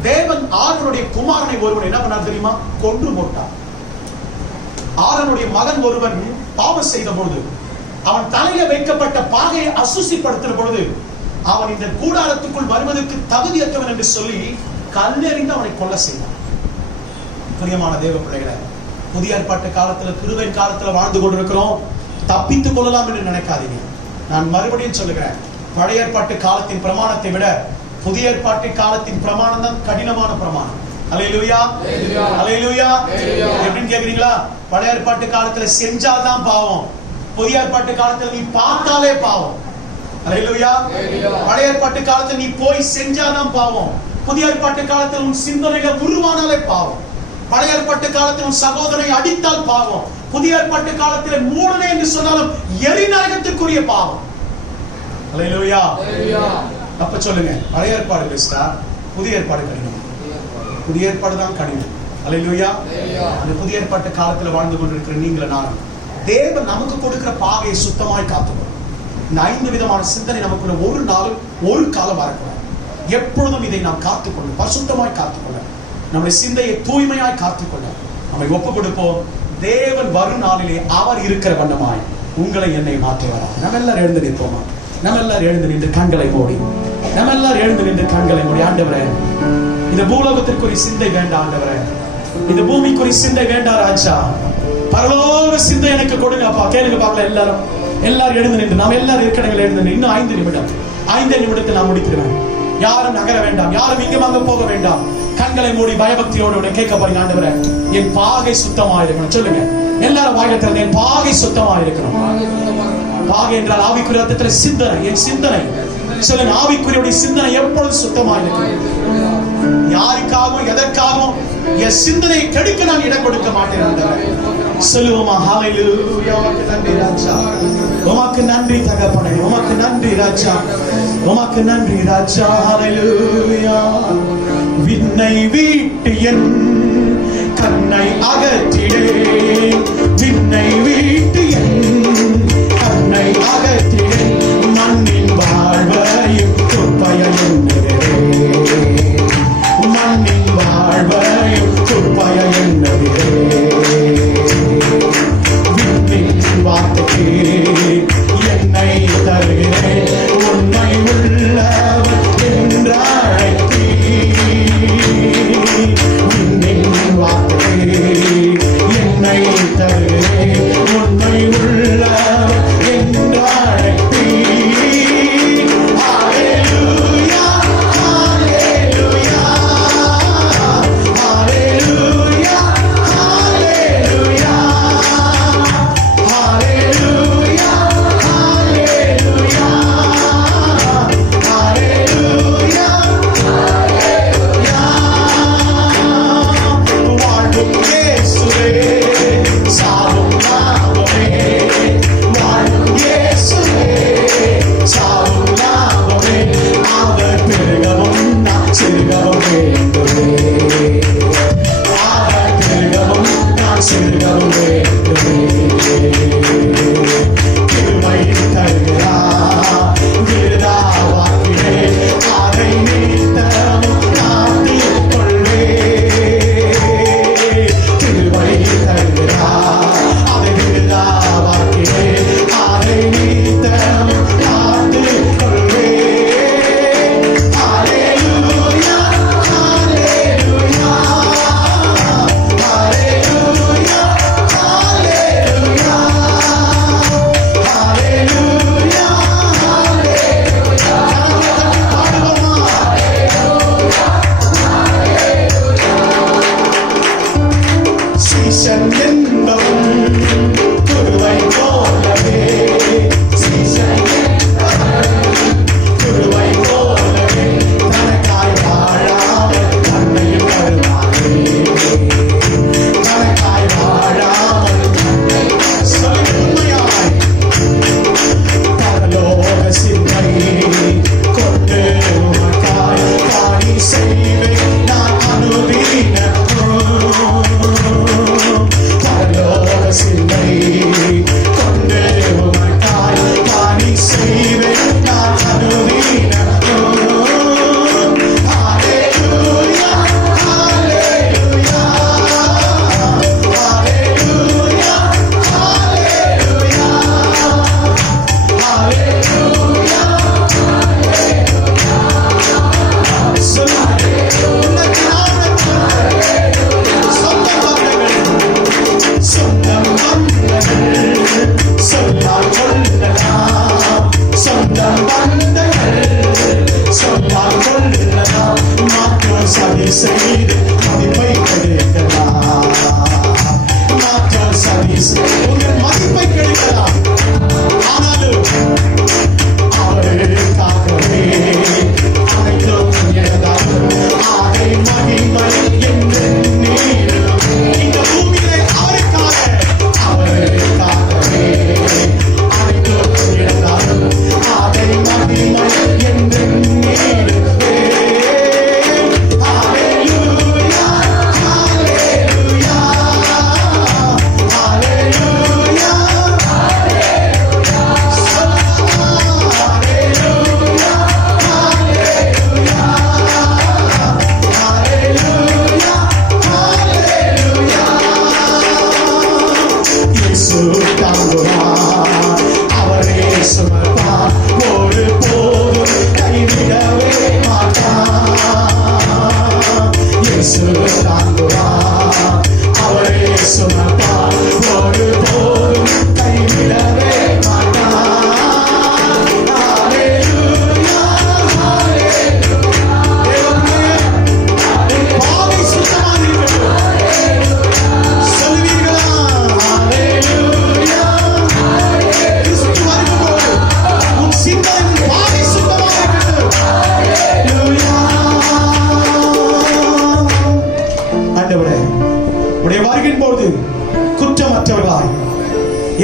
தேவன் ஆரோனுடைய குமாரனை ஒருவன் என்ன பண்ணார் தெரியுமா? கொன்று போட்டார். ஆரோனுடைய மகன் ஒருவன் பாவம் செய்த பொழுது அவன் தலையில வைக்கப்பட்ட பாகையை அசுசிப்படுத்துற பொழுது அவன் இந்த கூடாரத்துக்குள் வருவதற்கு தகுதியற்றவன் என்று சொல்லி கல்லெறிந்து அவனை கொல்ல செய்தான். பிரியமான தேவ பிள்ளைகளை, புதிய ஏற்பாட்டு காலத்துல கிருபையின் காலத்துல வாழ்ந்து கொண்டிருக்கிறோம். தப்பித்துக் கொள்ளலாம் என்று நினைக்காதீங்க. நான் மறுபடியும் சொல்லுகிறேன், பழைய ஏற்பாட்டு காலத்தின் பிரமாணத்தை விட புதிய ஏற்பாட்டு காலத்தின் பிரமாணம் தான் கடினமான பிரமாணம். அல்லேலூயா, அல்லேலூயா. எப்படின்னு கேக்குறீங்களா? பழைய ஏற்பாட்டு காலத்துல செஞ்சாதான் பாவம், புதிய ஏற்பாட்டு காலத்துல நீ பார்த்தாலே பாவம். அல்லேலூயா. பழைய ஏற்பாட்டு காலத்துல நீ போய் செஞ்சாதான் பாவம், புதிய ஏற்பாட்டு காலத்துல உன் சிந்தனைகள் உருவானாலே பாவம். பழைய ஏற்பாட்டு காலத்தில் உன் சகோதரனை அடித்தால் பாவம், புதிய ஏற்பாட்டு காலத்தில் மூடனே என்று சொன்னாலும் எரிநரகத்திற்குரிய பாவம். அல்லேலூயா. அப்ப சொல்லுங்க, பழைய ஏற்பாடு பெஸ்டா, புதிய ஏற்பாடு கடினம்? புதிய ஏற்பாடு தான் கடினம். அல்லேலூயா. அந்த புதிய ஏற்பாட்டு காலத்துல வாழ்ந்து கொண்டிருக்கிற நீங்கள நான் தேவன் நமக்கு கொடுக்கிற பாகையை சுத்தமாய் காத்துக்கணும். இந்த 5 விதமான சிந்தனை நமக்குள்ள ஒரு நாள் ஒரு காலம் வரக்கூடாது. எப்பொழுதும் இதை நாம் காத்துக்கொள்ள, பரிசுத்தமாய் காத்துக்கொள்ள, நம்முடைய சிந்தையை தூய்மையாய் காத்துக்கொள்ள நம்மை ஒப்பு கொடுப்போம். தேவன் வரும் நாளிலே அவர் இருக்கிற வண்ணமாய் உங்களை என்னை மாற்றுவார். நம்ம எல்லாரும் எழுந்து நிற்போமா? நம்ம எல்லாரும் எழுந்து நின்று கண்களை மூடி, நம்ம எல்லாரும் எழுந்து நின்று கண்களை மூடி. ஆண்டவரே, இந்த பூலோகத்திற்குரிய சிந்தை வேண்டாம். ஆண்டவரே, இந்த பூமிக்குரிய சிந்தை வேண்டாம் ராஜா. பரலோக சிந்தை எனக்கு கொடுங்க அப்பா. கேளுங்க பார்க்கலாம். எல்லாரும் எழுந்து நின்று, நாம் எல்லாரும் இருக்கிறவங்க எழுந்து நின்று. இன்னும் 5 நிமிடம், 5 நிமிடத்தில் நான் முடித்திருவேன். யாரும் நகர வேண்டாம், யாரும் இங்கும் அங்க போக வேண்டாம். கண்களை மூடி பயபக்தியோடு கேட்க போறீங்க. ஆண்டவரே, என் பாகை சுத்தமா இருக்கணும். சொல்லுங்க எல்லாரும் வாயில திறந்து, என் பாகை சுத்தமா இருக்கணும். பாகை என்றால் ஆவிக்குரிய அர்த்தத்தில் சிந்தனை, என் சிந்தனை. சொல்லுங்க, ஆவிக்குரிய சிந்தனை எப்பொழுதும் சுத்தமா இருக்கணும். யாருக்காகவும் எதற்காகவும் என் சிந்தனையை கெடுக்க நான் இடம் கொடுக்க மாட்டேன். சொல்லுவோமா? ஹல்லேலூயா. உமக்கு நன்றி ராஜா, உமக்கு நன்றி தகப்பனே, உமக்கு நன்றி ராஜா, உமக்கு நன்றி ராஜா. ஹல்லேலூயா. விண்ணை வீட்டு என் கண்ணை அகற்றிடே, விண்ணை வீட்டு என் கண்ணை அகற்றிடே, மண்ணின் வாழ்வையும் துர்ப்பையும் மண்ணின் வாழ்வையும் துர்ப்பையும் விண்ணின் வார்த்தைக்கு என்னை தருகிறேன், உண்மை உள்ளவர் என்றாய். என்னை தருகிறேன், உண்மை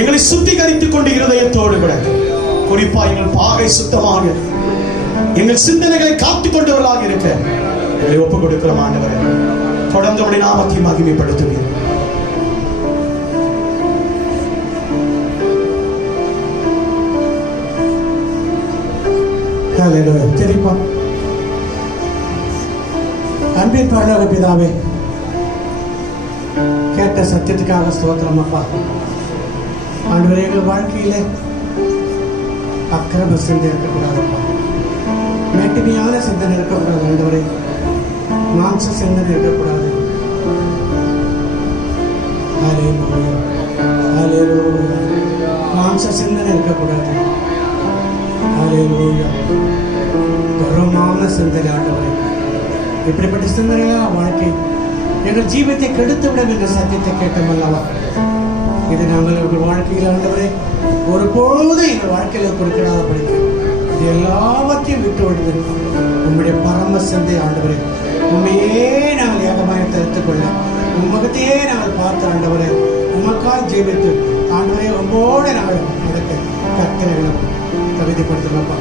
எங்களை சுத்திகரித்துக் கொண்டு இருதயத்தோடு கூட குறிப்பா எங்கள் பாகை சுத்தமாக எங்கள் சிந்தனைகளை காத்துக் கொண்டவர்களாக இருக்க எங்களை ஒப்புக் கொடுக்கிறோம் ஆண்டவரே. தொடர்ந்து உடைய நாமத்தை மகிமைப்படுத்துவீர். தெரியுமா அன்பின் பரலோக பிதாவே, கேட்ட சத்தியத்துக்காக ஸ்தோத்திரம் அப்பா. ஆண்டவரே, எங்கள் வாழ்க்கையில அக்கிரம சிந்தை இருக்கக்கூடாதுப்பா, மேட்டுமையான சிந்தனை இருக்கக்கூடாது ஆண்டவரே, மாம்ச சிந்தனை இருக்கக்கூடாது. மாம்ச சிந்தனை இருக்கக்கூடாது. கர்வமான சிந்தனை ஆண்டவரே, இப்படிப்பட்ட சிந்தனைகளா வாழ்க்கை எங்கள் ஜீவத்தை கெடுத்து விடும் என்ற சத்தியத்தை கேட்டோம் அல்லவா. இது நாங்கள் எங்கள் வாழ்க்கையில் ஆண்டவரே ஒருபோது எங்கள் வாழ்க்கையில் கொடுக்கிறாத படிக்க இது எல்லாவற்றையும் விட்டு விடுது. உங்களுடைய பரம சிந்தை ஆண்டவரே, உண்மையே நாங்கள் ஏகமாக தடுத்துக்கொள்ள உமகத்தையே நாங்கள் பார்த்து ஆண்டவரே உமக்காய் ஜீவித்து ஆண்டவரே உங்களோட நாங்கள் நடக்க கர்த்தர்களும் கவிதைப்படுத்துகிறோம்ப்பா.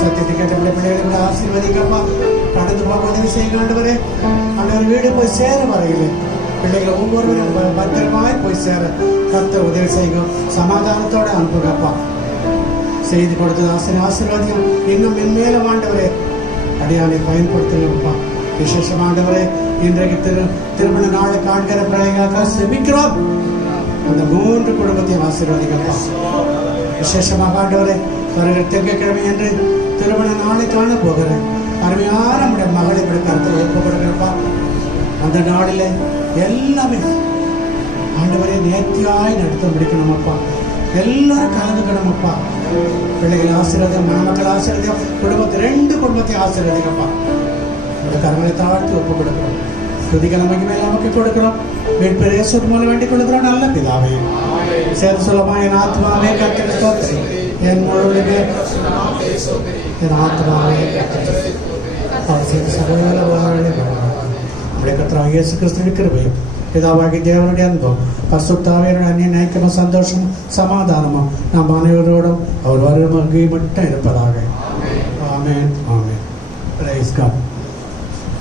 சத்தியத்தை கேட்ட பிள்ளைகளை ஆசீர்வதிக்கப்பா. கடந்து போக உதவி செய்யுங்க ஆண்டவரே. ஆண்டவர் வீடு போய் சேர வரையில பிள்ளைகளை ஒவ்வொருவரும் பத்திரமாய் போய் சேர கர்த்தர் உதவி செய்யுங்க. சமாதானத்தோட அனுப்புங்கப்பா. செய்து கொடுத்தது ஆசீர்வாதியம் இன்னும் மென்மேலும் ஆண்டவரே அடியானை பயன்படுத்துங்கப்பா. விசேஷம் ஆண்டவரே, இன்றைக்கு திருமண நாளை காண்கிற பிள்ளைகளுக்காக செபிக்கிறோம். அந்த 3 குடும்பத்தையும் ஆசீர்வதிக்கப்பா. விசேஷமாக ஆண்டவரே, வருகிற திங்கட்கிழமை என்று திருமண நாளை காண போகிறேன். அருமையான நம்முடைய மகளை கருத்தை ஒப்புக்கொடுக்கிறப்பா. அந்த நாளில் எல்லாமே ஆண்டவரே நேர்த்தியாய் நடத்த முடிக்கணும் அப்பா. எல்லாரும் கலந்துக்கணும் அப்பா. பிள்ளைகள் ஆசீர்வாதம், மணமக்கள் ஆசீர்வாதம், குடும்பத்தை 2 குடும்பத்தையும் ஆசீர்வதிக்கப்பா. உங்களுடைய கரங்களை தாழ்த்தி ஒப்புக் கொடுக்கிறோம். துதிக்கிழமைக்கு மேல் நமக்கு கொடுக்கிறோம். மீட்பர் இயேசு மூலம் வேண்டிக் கொள்கிறோம். நல்ல பிதாவே, சேர்ந்து சொல்லமா, என் ஆத்மாவே கர்த்தரை ஸ்தோத்திரி, என் முழுவதுமே என் ஆத்மாவே நம்முடைய கர்த்தராகிய இயேசு கிறிஸ்துவின் கிருபையும் பிதாவாகிய தேவனுடைய அன்பும் பரிசுத்தாவியருடைய அந்நிய ஐக்கியமும் சந்தோஷமும் சமாதானமும் நம் அனைவரோடும் அவர் வருகை மட்டும் இருப்பதாக. ஆமென். ஆமென். Praise God.